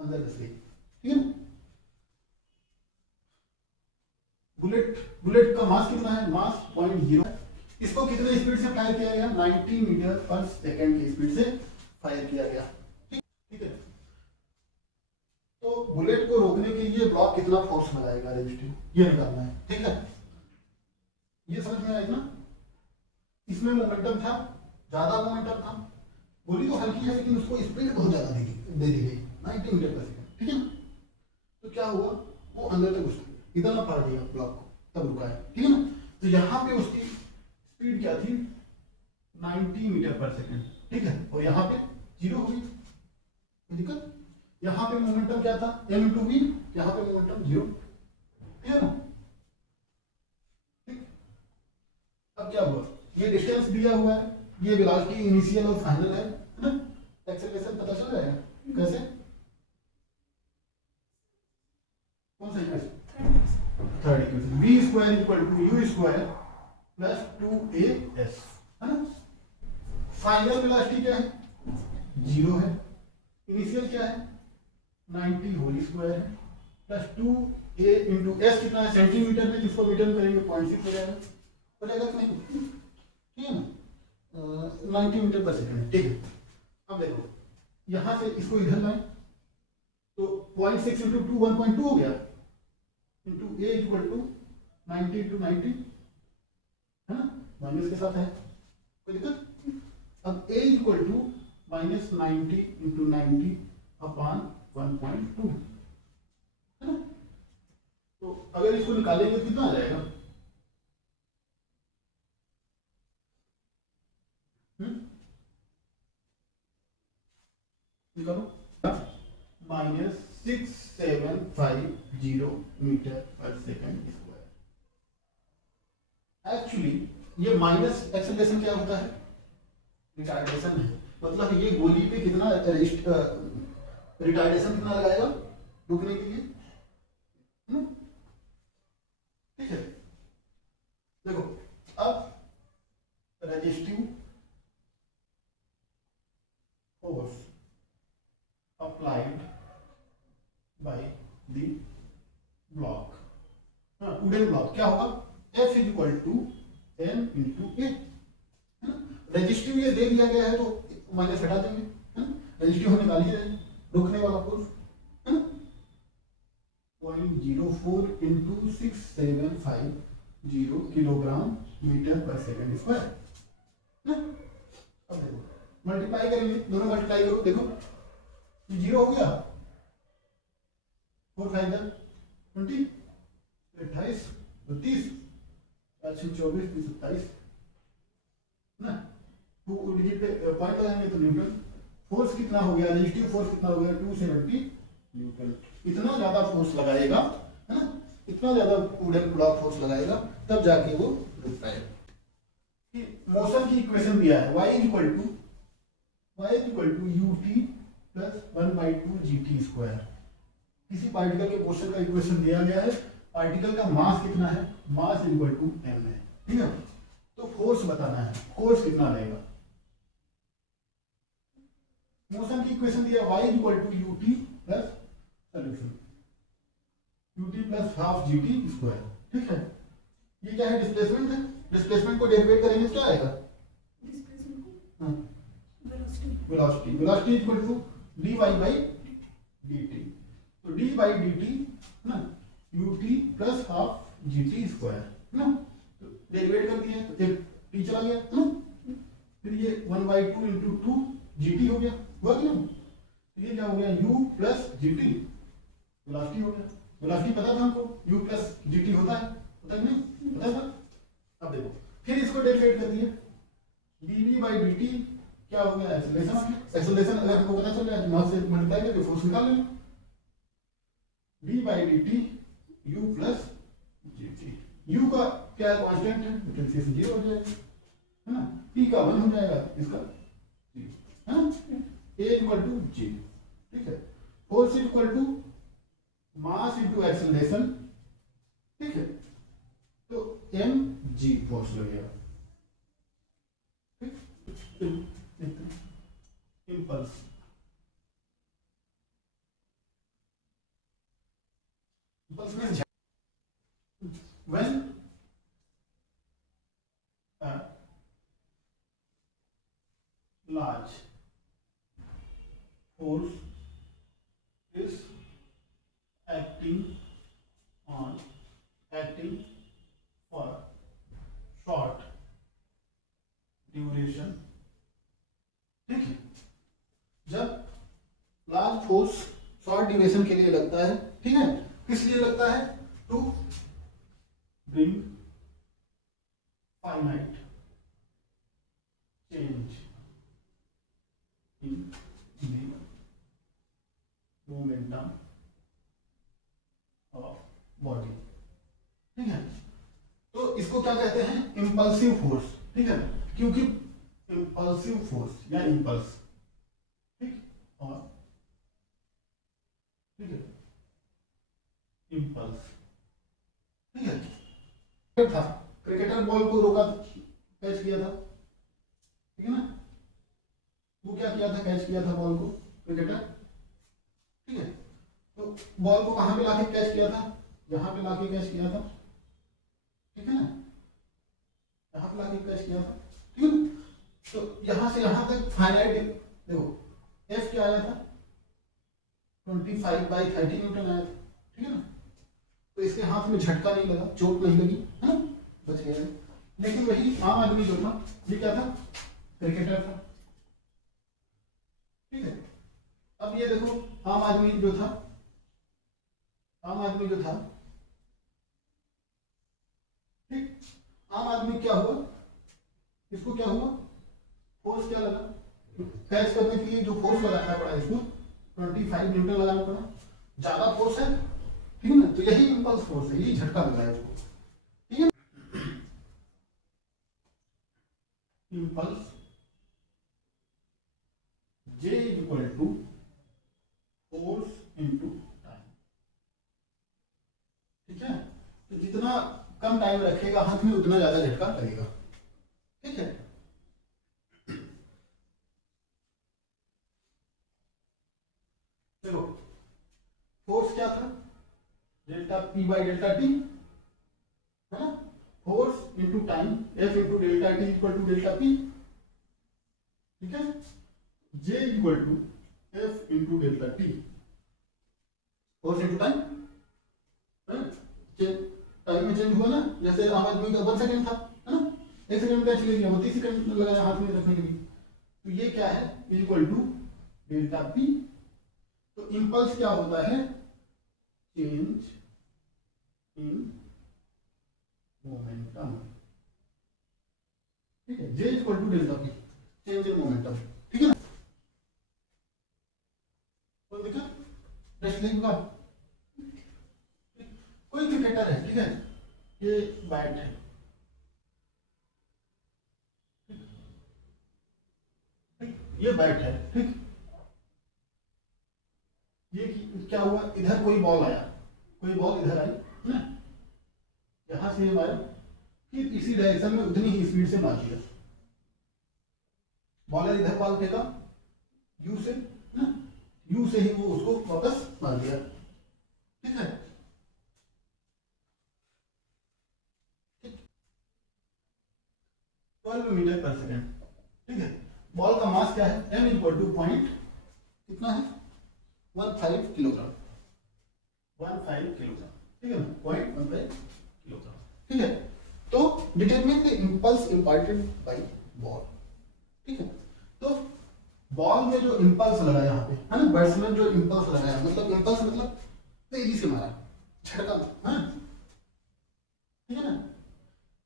अंदर घुस गई, ठीक है ना। बुलेट का मास कितना है, मास 0.0 है। इसको कितने स्पीड से फायर किया गया, 90 मीटर पर सेकंड की स्पीड से फायर किया गया, ठीक है। तो बुलेट को रोकने के लिए ब्लॉक कितना फोर्स लगाएगा रेजिस्टिव, ये निकालना है, ठीक है। ये समझ में आएगा ना। इसमें मोमेंटम था, ज्यादा मोमेंटम था, गोली तो हल्की है लेकिन उसको स्पीड बहुत ज्यादा दे दी गई, 90 मीटर पर सेकंड, ठीक है ना। तो क्या हुआ, वो अंदर तक घुस गया, इतना फाड़ दिया ब्लॉक को, तब रुका है, ठीक है ना। तो यहाँ पे उसकी स्पीड क्या थी, 90 मीटर पर सेकंड, ठीक है, और यहाँ पे 0 हो गई, कोई दिक्कत। यहाँ पे मोमेंटम क्या था, m/v, यहाँ पे मोमेंटम 0, ठीक है ना, ठीक। अब क्या हुआ, ये डिस्टेंस दिया हुआ है, ये वेलोसिटी इनिशियल और फाइनल है ना, एक्सेलरेशन पता चल रहा है कैसे, कौन सा equation, third equation, v square equal to u square plus 2as, है ना। फाइनल वेलोसिटी क्या है, 0 है, इनिशियल क्या है 90 होल स्क्वायर है, प्लस 2a इंटू s कितना है, सेंटीमीटर में, जिसको मीटर में करेंगे 0.6 हो जाएगा, हो जाएगा कि नहीं, ठीक है ना, 90 मीटर पर सेकंड, ठीक है। अब देखो यहां से इसको इधर लाएं तो 0.6 इंटू 2 1.2 हो गया, into a equal to 90 into 90, है ना, माइनस के साथ है, कोई दिक्कत। अब a equal to minus 90 into 90 upon 1.2, है ना। तो अगर इसको निकालेंगे तो कितना आ जाएगा, निकालो, -6750 मीटर पर सेकंड स्क्वायर। एक्चुअली ये माइनस एक्सेलरेशन क्या होता है, रिटार्डेशन है, मतलब ये गोली पे कितना रिटार्डेशन कितना लगाएगा रुकने के लिए, ठीक है। देखो अब resistive force applied by the block, wooden block, क्या होगा, F is equal to m into a, है ना। रेजिस्टिव ये दे दिया गया है तो माइनस हटा देंगे, है ना, रेजिस्टिव हम निकाल ही रहे हैं, रुकने वाला फोर्स, है ना, 0.04 इंटू 6750 किलोग्राम मीटर पर सेकंड स्क्वायर, है ना। अब देखो मल्टीप्लाई करेंगे, दोनों मल्टीप्लाई करो, देखो 0 हो गया, 4 5 20, 28 32, 24 27 ना, 2 डिजिट पे पॉइंट लगाएंगे तो न्यूटन। फोर्स कितना हो गया, रेजिस्टिव फोर्स कितना हो गया, 270 न्यूटन। इतना ज्यादा फोर्स लगाएगा, है ना, इतना ज्यादा वुडन ब्लॉक फोर्स लगाएगा, तब जाके वो रुक पाएगा। मोशन की इक्वेशन दिया है, y equal to ut plus 1/2 gt square. किसी पार्टिकल के मोशन का इक्वेशन दिया गया है, पार्टिकल का मास कितना है, मास इक्वल टू m है, ठीक है। तो फोर्स बताना है, फोर्स कितना रहेगा, मोशन की इक्वेशन दिया y equal to ut plus solution ut plus half gt square, ठीक है। ये क्या है, डिस्प्लेसमेंट है, डिस्प्लेसमेंट को डेरिवेट करेंगे क्या आएगा, velocity, velocity equal to dy by dt, तो d by dt ना ut plus half gt square, है ना। तो डेरिवेट कर दिया तो एक t चला गया, है ना, फिर ये 1/2 इंटू 2 gt हो गया, हुआ कि नहीं। तो ये क्या हो गया, u प्लस gt, वेलोसिटी हो गया। वेलोसिटी पता था हमको, u प्लस gt होता है, पता नहीं, पता था। अब देखो फिर इसको डेरिवेट कर दिया, dv by dt क्या हो गया, एक्सेलरेशन। एक्सेलरेशन अगर हमको पता चल रहा है, मास से मल्टीप्लाई करके फोर्स निकाल लेंगे, v by dt u plus gt, you का क्या है, कांस्टेंट है, तो कैंसिल से 0 हो जाएगा, है ना। पी का 1 हो जाएगा, इसका 0, है ना। ए इक्वल टू जी, ठीक है। Force equal to mass into acceleration, ठीक है। तो एम जी फोर्स लगेगा, ठीक। इम्पल्स, इम्पल्स में when a large force is acting for short duration, ठीक है। जब लार्ज फोर्स शॉर्ट ड्यूरेशन के लिए लगता है, ठीक है, किस लिए लगता है, to bring finite change in the momentum of body, ठीक है। तो इसको क्या कहते हैं, इंपल्सिव फोर्स, ठीक है, क्योंकि इंपल्सिव फोर्स या इंपल्स, ठीक, और ठीक है, इंपल्स, ठीक है। था क्रिकेटर बॉल को रोका, कैच किया था, ठीक है ना। वो क्या किया था, कैच किया था बॉल को क्रिकेटर, ठीक है। तो बॉल को कहां पे लाके कैच किया था, यहां पे लाके कैच किया था, ठीक है ना, यहां पे लाके कैच किया था, ठीक है ना। तो यहां से यहां तक फाइनाइट, देखो एफ क्या आया था, 25/30 न्यूटन आया था, ठीक है ना। तो इसके हाथ में झटका नहीं लगा, चोट नहीं लगी, है ना, बच गया। लेकिन वही आम आदमी जो था, ये क्या था, क्रिकेटर था, ठीक है। अब ये देखो आम आदमी जो था, आम आदमी जो था, ठीक, आम आदमी क्या हुआ, इसको क्या हुआ, फोर्स क्या लगा, कैच करने के लिए जो फोर्स लगाना पड़ा इसको 25 न्यूटन लगाना पड़ा, ज्यादा फोर्स है, ठीक है ना। तो यही इंपल्स फोर्स है, यही झटका लगा है इसको, ठीक है। Impulse J equal to force into time, ठीक है। तो जितना कम टाइम रखेगा हाथ में उतना ज्यादा झटका लगेगा, ठीक है। चलो फोर्स क्या था, delta P by delta t, है ना। Force into time, f into delta T equal to delta P, ठीक है। J equal to F into delta t, force into time, time में चेंज हुआ ना, जैसे आम आदमी का 1 सेकेंड था, है ना, 1 सेकेंड कैच ले लिया, 32 सेकेंड लगाया हाथ में रखने के लिए, तो ये क्या है, इक्वल टू डेल्टा पी। तो इंपल्स क्या होता है, चेंज इन मोमेंटम, ठीक है। J equal to delta p, change in momentum, ठीक है ना। कोई दिक्कत, रेसलिंग का कोई क्रिकेटर है, ठीक है, ये बैट है, ठीक, ये बैट है, ठीक, ये क्या हुआ, इधर कोई बॉल आया, कोई बॉल इधर आई, है ना, यहां से मारा, फिर इसी डायरेक्शन में उतनी ही स्पीड से मार दिया, बॉलर इधर बॉल फेंका यू से, है ना, यू से ही वो उसको वापस मार दिया, ठीक है। 12 मीटर पर सेकेंड, ठीक है। बॉल का मास क्या है, m इक्वल टू पॉइंट कितना है, 15 किलोग्राम, 15 किलोग्राम, ठीक है ना, 0.15 किलोग्राम, ठीक है। तो determine the impulse imparted by ball, ठीक है। तो बॉल में जो इंपल्स लगा यहाँ पे, है ना, बैट्समैन जो इंपल्स लगाया, मतलब इंपल्स मतलब तेजी से मारा, झटका, हाँ, ठीक है ना,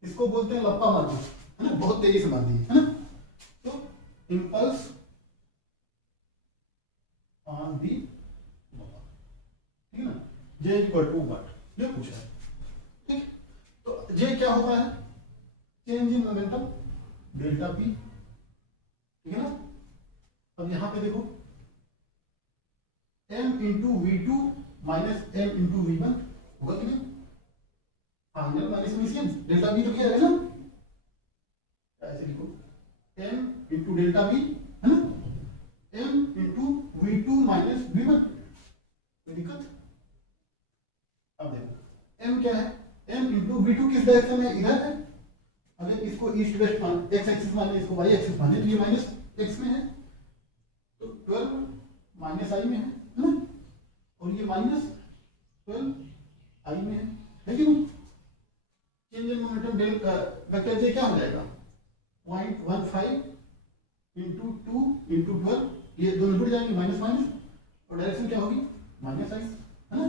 इसको बोलते हैं लप्पा मार, है ना, बहुत तेजी से मार दी, है ना। तो इंपल्स ऑन दी बॉल, ठीक है ना, जे इक्वल टू व्हाट, ये पूछा है, ठीक। तो ये क्या होता है, change in momentum delta P, ठीक है ना। अब यहां पे देखो m into V two minus M into V one होगा कि नहीं, final minus initial delta B तो क्या है ना, ऐसे लिखो m इंटू डेल्टा बी है ना, m into V two minus V one, कोई दिक्कत। अब देखो m क्या है, m इंटू वी टू किस डायरेक्शन में, इधर है, अगर इसको ईस्ट वेस्ट मान एक्स एक्सिस माने, इसको वाई एक्सिस माने, तो ये माइनस एक्स में है, तो 12 माइनस आई में है ना, और ये माइनस 12 आई में है कि नहीं। Change in momentum del vector J क्या हो जाएगा, 0.15 इंटू 2 इंटू 12, ये दोनों जुड़ जाएंगे माइनस माइनस, और डायरेक्शन क्या होगी माइनस आई, है ना।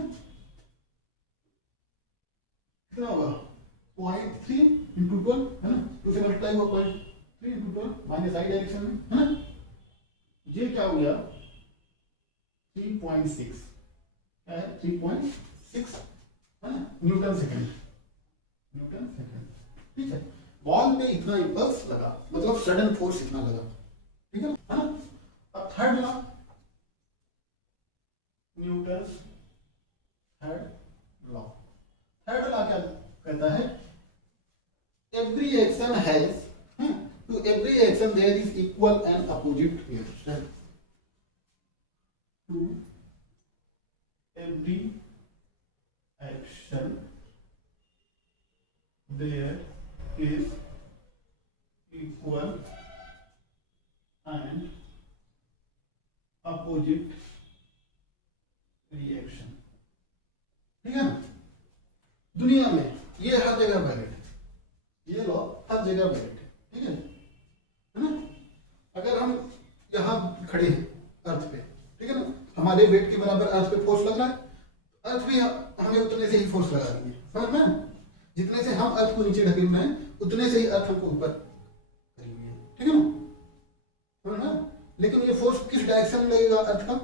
कितना होगा 0.3 इंटू 12 है ना, 2 से मल्टीप्लाई हुआ 0.3 इंटू 12 माइनस आई डायरेक्शन में, है ना। ये क्या हो गया 3.6, क्या है 3.6 है ना, न्यूटन सेकंड, न्यूटन सेकंड, ठीक है। बॉल पे इतना इंपल्स लगा, मतलब सडन फोर्स इतना लगा, ठीक है ना। अब third law, Newton third law, third law क्या कहता है, every action has to every action there is equal and opposite reaction, to every action there is equal and opposite reaction, ठीक है ना। दुनिया में ये हर जगह वैलिड है, ये लॉ हर जगह वैलिड है, ठीक है ना। अगर हम यहाँ खड़े हैं अर्थ पे, ठीक है ना, हमारे वेट के बराबर अर्थ पे फोर्स लग रहा है, अर्थ भी हमें उतने से ही फोर्स लगा रही है, समझ में, जितने से हम अर्थ को नीचे ढकेल रहे हैं उतने से ही अर्थ हमको ऊपर करी हुई है, ठीक है ना, समझ में। लेकिन ये फोर्स किस डायरेक्शन में लगेगा अर्थ का,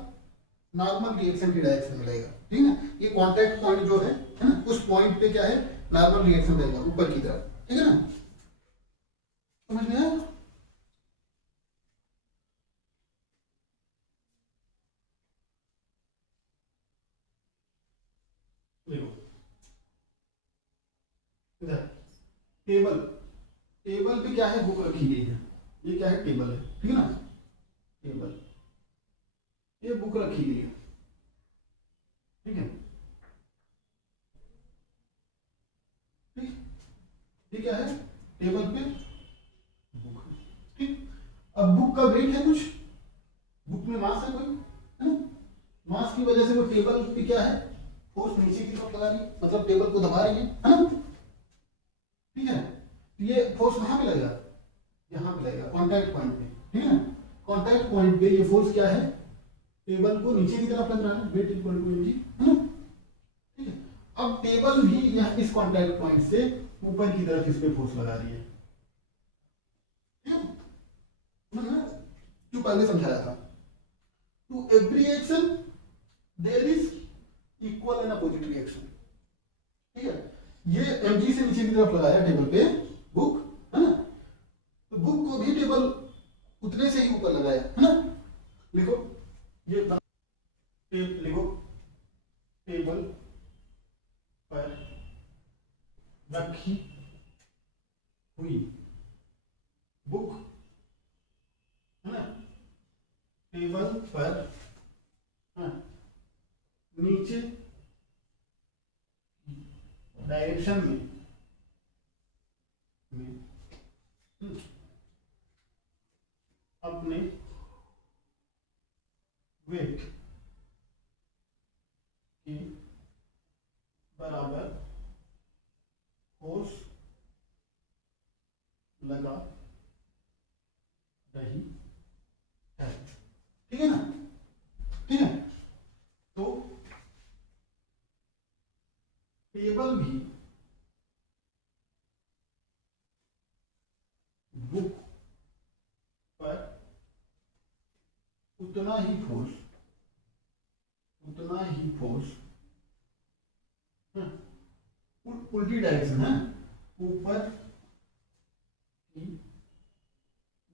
नॉर्मल रिएक्शन की डायरेक्शन में लगेगा, ठीक है ना। ये कॉन्टैक्ट पॉइंट जो है ना, उस पॉइंट पे क्या है नॉर्मल रिएक्शन रहेगा ऊपर की तरफ, ठीक है ना, समझ में आया। देखो इधर टेबल, टेबल पे क्या है बुक रखी गई है, ये क्या है टेबल है, ठीक है ना, टेबल, ये बुक रखी गई है, ठीक है, ठीक, ये क्या है टेबल पे बुक, ठीक। अब बुक का वेट है कुछ, बुक में मास है कोई, है ना, मास की वजह से वो टेबल पे क्या है फोर्स नीचे की तरफ लगा रही है, मतलब टेबल को दबा रही है ना, ठीक है। ये फोर्स कहाँ पे लगेगा, यहाँ पे लगेगा कॉन्टैक्ट पॉइंट पे, ठीक है ना। कॉन्टैक्ट पॉइंट पे ये फोर्स क्या है, टेबल को नीचे की तरफ लग रहा है, वेट इक्वल टू mg, है ना, ठीक है। अब टेबल भी यहाँ इस कॉन्टैक्ट पॉइंट से ऊपर की तरफ इस पे फोर्स लगा रही है, जो पहले समझाया था। To every action there is equal and opposite reaction, ठीक है। ये mg से नीचे की तरफ लगाया टेबल पे बुक, है ना, तो बुक को भी टेबल उतने से ही ऊपर लगाया, है ना। लिखो ये लिखो टेबल पर रखी हुई बुक, है ना, टेबल पर नीचे डायरेक्शन में अपने वेट के बराबर फोर्स लगा रही है, ठीक है ना, ठीक है। तो टेबल भी बुक पर उतना ही फोर्स उल्टी डायरेक्शन है, ऊपर की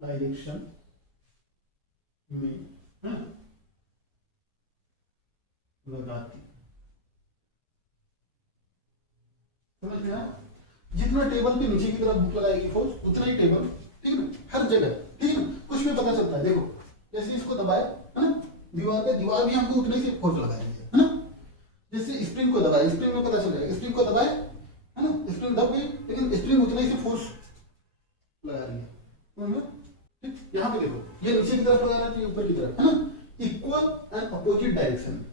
डायरेक्शन में लगाती। समझ में आया? जितना टेबल पे नीचे की तरफ बुक लगाएगी फोर्स उतना ही टेबल, ठीक है ना, हर जगह, ठीक है, कुछ भी पता चलता है। देखो जैसे इसको दबाए, है ना, दीवार पे, दीवार भी हमको उतने से फोर्स लगाएंगे, है ना। जैसे स्प्रिंग को दबाए, स्प्रिंग में पता चल जाएगा, स्प्रिंग को दबाए, है ना, स्प्रिंग दब गई, लेकिन स्प्रिंग उतना ही से फोर्स लगा रही है। ठीक, यहाँ पे देखो, ये नीचे की तरफ लगा रहा है, ऊपर की तरफ, है ना, equal and opposite direction,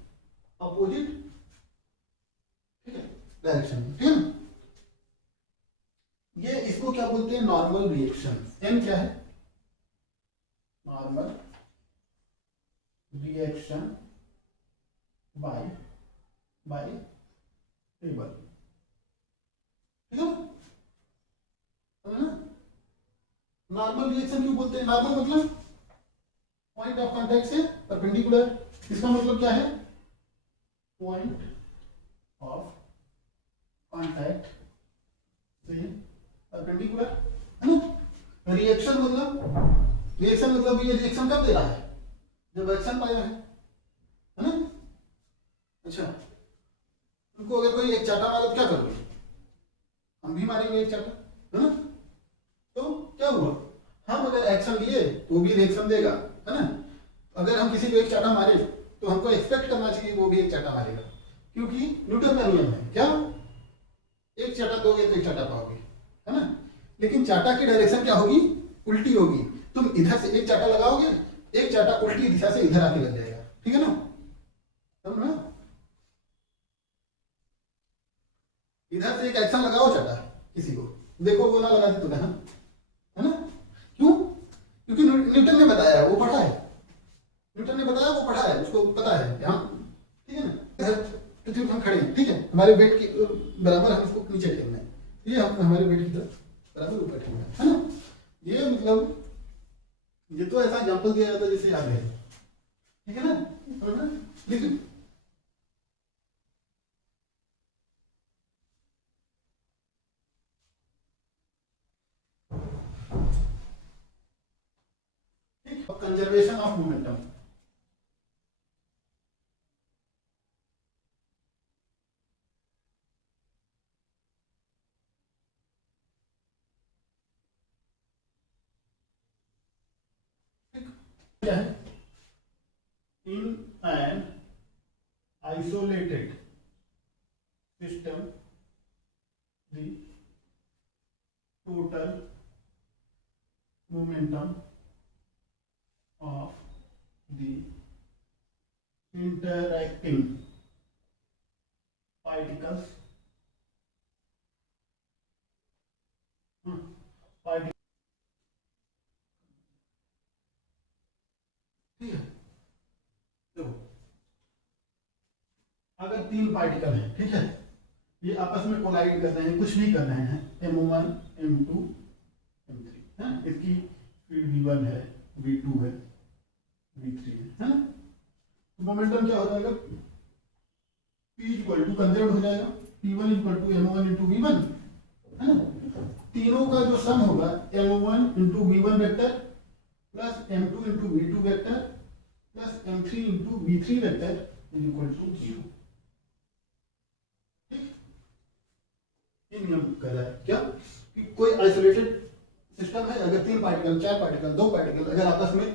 opposite, ठीक है, डायरेक्शन, ठीक है ना। ये इसको क्या बोलते हैं? Normal reaction. एम क्या है? नॉर्मल रिएक्शन बाय टेबल, ठीक है ना। नॉर्मल रिएक्शन क्यों बोलते हैं? नॉर्मल मतलब पॉइंट ऑफ कांटेक्ट से परपेंडिकुलर। इसका मतलब क्या है? पॉइंट ऑफ कांटेक्ट से परपेंडिकुलर, है ना। रिएक्शन मतलब, ये रिएक्शन कब दे रहा है? जब एक्शन पाया है ना। अच्छा, उनको अगर कोई एक चाटा मारे तो क्या करोगे? हम भी मारेंगे एक चाटा, है ना। तो क्या हुआ? हम अगर एक्शन लिए तो वो भी रिएक्शन देगा, है ना। अगर हम किसी को एक चाटा मारे तो हमको एक्सपेक्ट करना चाहिए वो भी एक चाटा मारेगा, क्योंकि न्यूटन का नियम है क्या? एक चाटा दोगे तो एक चाटा पाओगे, है ना। लेकिन चाटा की डायरेक्शन क्या होगी? उल्टी होगी। तुम इधर से एक चाटा लगाओगे, एक चाटा उल्टी दिशा से इधर आके लग जाएगा, ठीक है ना। समझ में? इधर से एक एक्शन लगाओ चाटा किसी को, देखो वो ना लगा दे तो, है ना। क्यों? क्योंकि न्यूटन ने बताया, वो पढ़ा है, न्यूटन ने बताया, वो पढ़ा है, उसको पता है हम, ठीक है ना। तो हम खड़े हैं, ठीक है, हमारे बेड के बराबर हम इसको नीचे टेकना है, ये हम हमारे बेड की तरफ बराबर ऊपर टेकना है ना। ये मतलब ये तो ऐसा एग्जांपल दिया जाता है जैसे याद है, ठीक है ना। लेकिन कंजर्वेशन ऑफ मोमेंटम, क्या है? In an isolated system the total momentum of the interacting particles ठीक है। देखो अगर तीन पार्टिकल है, ठीक है, ये आपस में कोलाइड कर रहे हैं, कुछ भी कर रहे हैं, m1 m2 m3 है, इसकी स्पीड v1 है, v2 है, v3 है ना। तो मोमेंटम क्या हो जाएगा? p इक्वल टू कंजर्व हो जाएगा, p1 equal to m1 into v1, है ना। तीनों का जो सम होगा m1 into v1 vector plus m2 into v2 vector plus m3 into v3 vector is equal to 0। ठीक, ये नियम कह रहा है क्या कि कोई आइसोलेटेड सिस्टम है, अगर तीन पार्टिकल, चार पार्टिकल, दो पार्टिकल अगर आपस में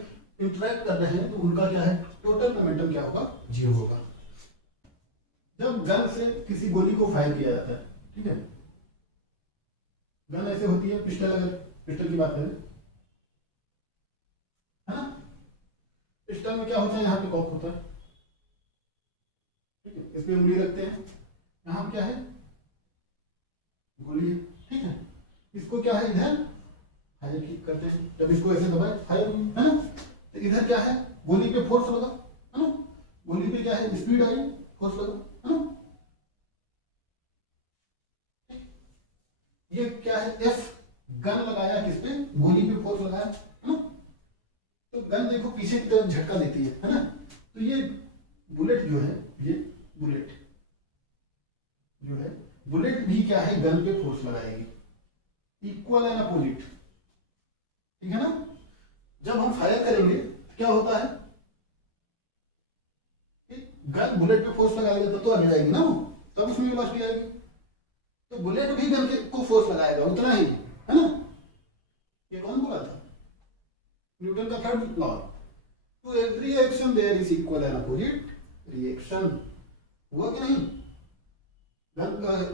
इंटरेक्ट कर रहे हैं तो उनका क्या है? टोटल मोमेंटम क्या होगा? 0 होगा। जब गन से किसी गोली को फायर किया जाता है, ठीक है, गन ऐसे होती है, पिस्टल, अगर पिस्टल की बात करें, है ना, पिस्टल में क्या होता है? यहाँ पे कॉक होता है, ठीक है, इस पे उंगली रखते हैं, यहाँ क्या है? गोली है, ठीक है, इसको क्या है? इधर फायर करते हैं, जब इसको ऐसे दबाए फायर, है ना, तो इधर क्या है? गोली पे फोर्स लगा, है ना, गोली पे क्या है? स्पीड आई, फोर्स लगा, है ना। ये क्या है? एफ, गन लगाया किस पे? गोली पे फोर्स लगाया, है ना। तो गन देखो पीछे की तरफ झटका देती है ना। तो ये बुलेट जो है, ये बुलेट जो है, बुलेट भी क्या है? गन पे फोर्स लगाएगी, इक्वल एंड अपोजिट, ठीक है ना। जब हम फायर करेंगे क्या होता है कि गन बुलेट पे फोर्स लगाएगा तो आगे जाएगी ना वो, तब उसमें वेलोसिटी आएगी। तो बुलेट भी गन के को फोर्स लगाएगा उतना ही, है ना। ये कौन बोला था? न्यूटन का third law. To every action there is equal and opposite reaction. हुआ कि नहीं?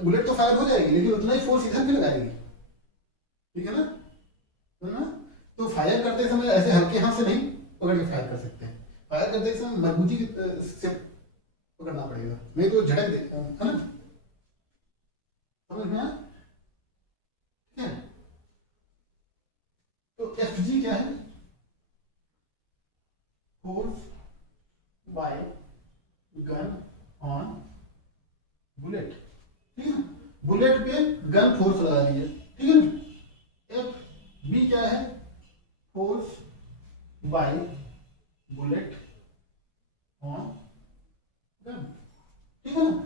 बुलेट तो फायर हो जाएगी लेकिन उतना ही फोर्स इधर भी लगाएगी, ठीक है ना। तो फायर करते समय ऐसे हल्के हाथ से नहीं पकड़ के फायर कर सकते हैं, फायर करते समय मजबूती से पकड़ना पड़ेगा, नहीं तो झटक दे, है ना। समझ में आया? ठीक है। तो एफ जी क्या है? Force by gun on bullet, ठीक है। बुलेट पे गन फोर्स लगा दी है, ठीक है ना। एफ बी क्या है? Force by bullet on gun, ठीक है ना।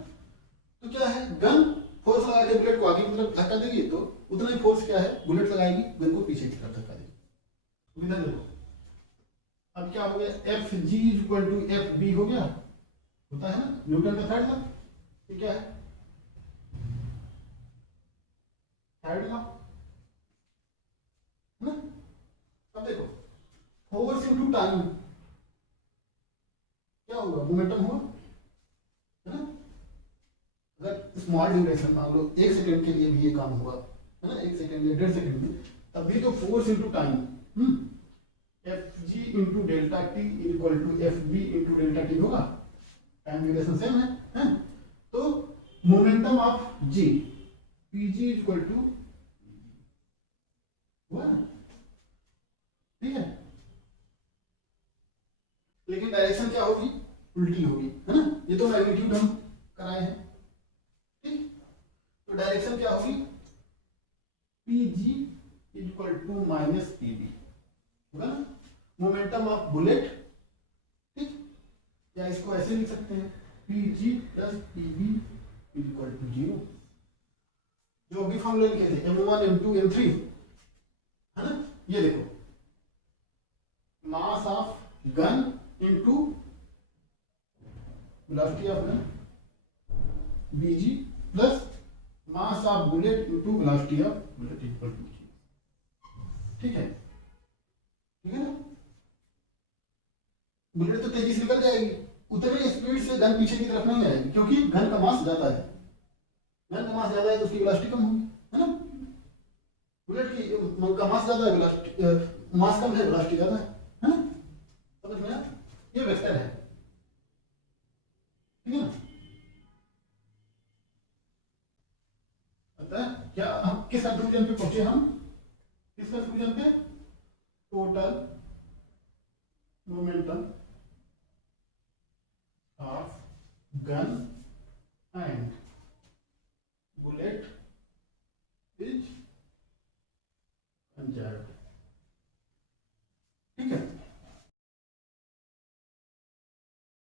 तो क्या है, गन फोर्स लगा के बुलेट को आगे की तरफ धक्का देगी तो उतना ही फोर्स क्या है बुलेट लगाएगी गन को पीछे की तरफ धक्का देगी। इधर देखो, अब क्या हो गया, F G is equal to F B हो गया, होता है ना न्यूटन का थर्ड लॉ। ये क्या है? थर्ड लॉ, है ना। अब देखो, फोर्स इनटू टाइम क्या होगा, मोमेंटम होगा, है ना। अगर स्मॉल ड्यूरेशन मान लो 1 सेकंड के लिए भी ये काम हुआ, है ना, 1 सेकंड या 1.5 सेकंड में, तब भी तो force into time F G into delta T equal to F B into delta T होगा। टाइम ड्यूरेशन सेम है। तो momentum of G P G equal to हुआ, ठीक है। लेकिन डायरेक्शन क्या होगी, उल्टी होगी, है ना। ये तो मैग्नीट्यूड हम कराए हैं, ठीक। तो डायरेक्शन क्या होगी, P G equal to minus P B होगा ना। मोमेंटम ऑफ बुलेट, ठीक, या इसको ऐसे लिख सकते हैं P G plus P B equal to 0। जो भी फॉर्मूले लिखे थे m1 m2 m3, है ना। ये देखो, mass of gun into velocity of gun bg plus mass of bullet into velocity of bullet equal to 0, ठीक है, ठीक है ना। बुलेट तो तेजी से निकल जाएगी, उतने स्पीड से गन पीछे की तरफ नहीं आएगी क्योंकि गन का मास ज्यादा है। गन का मास ज्यादा है तो उसकी वेलोसिटी कम होगी, है ना। बुलेट की का मास ज्यादा है, वेलोसिटी मास कम है, वेलोसिटी ज्यादा है ना। समझ में आया? ये वेक्टर है, ठीक है ना। अतः क्या हम किस कंक्लूजन पे पहुंचे, हम किस कंक्लूजन पे, total momentum of gun and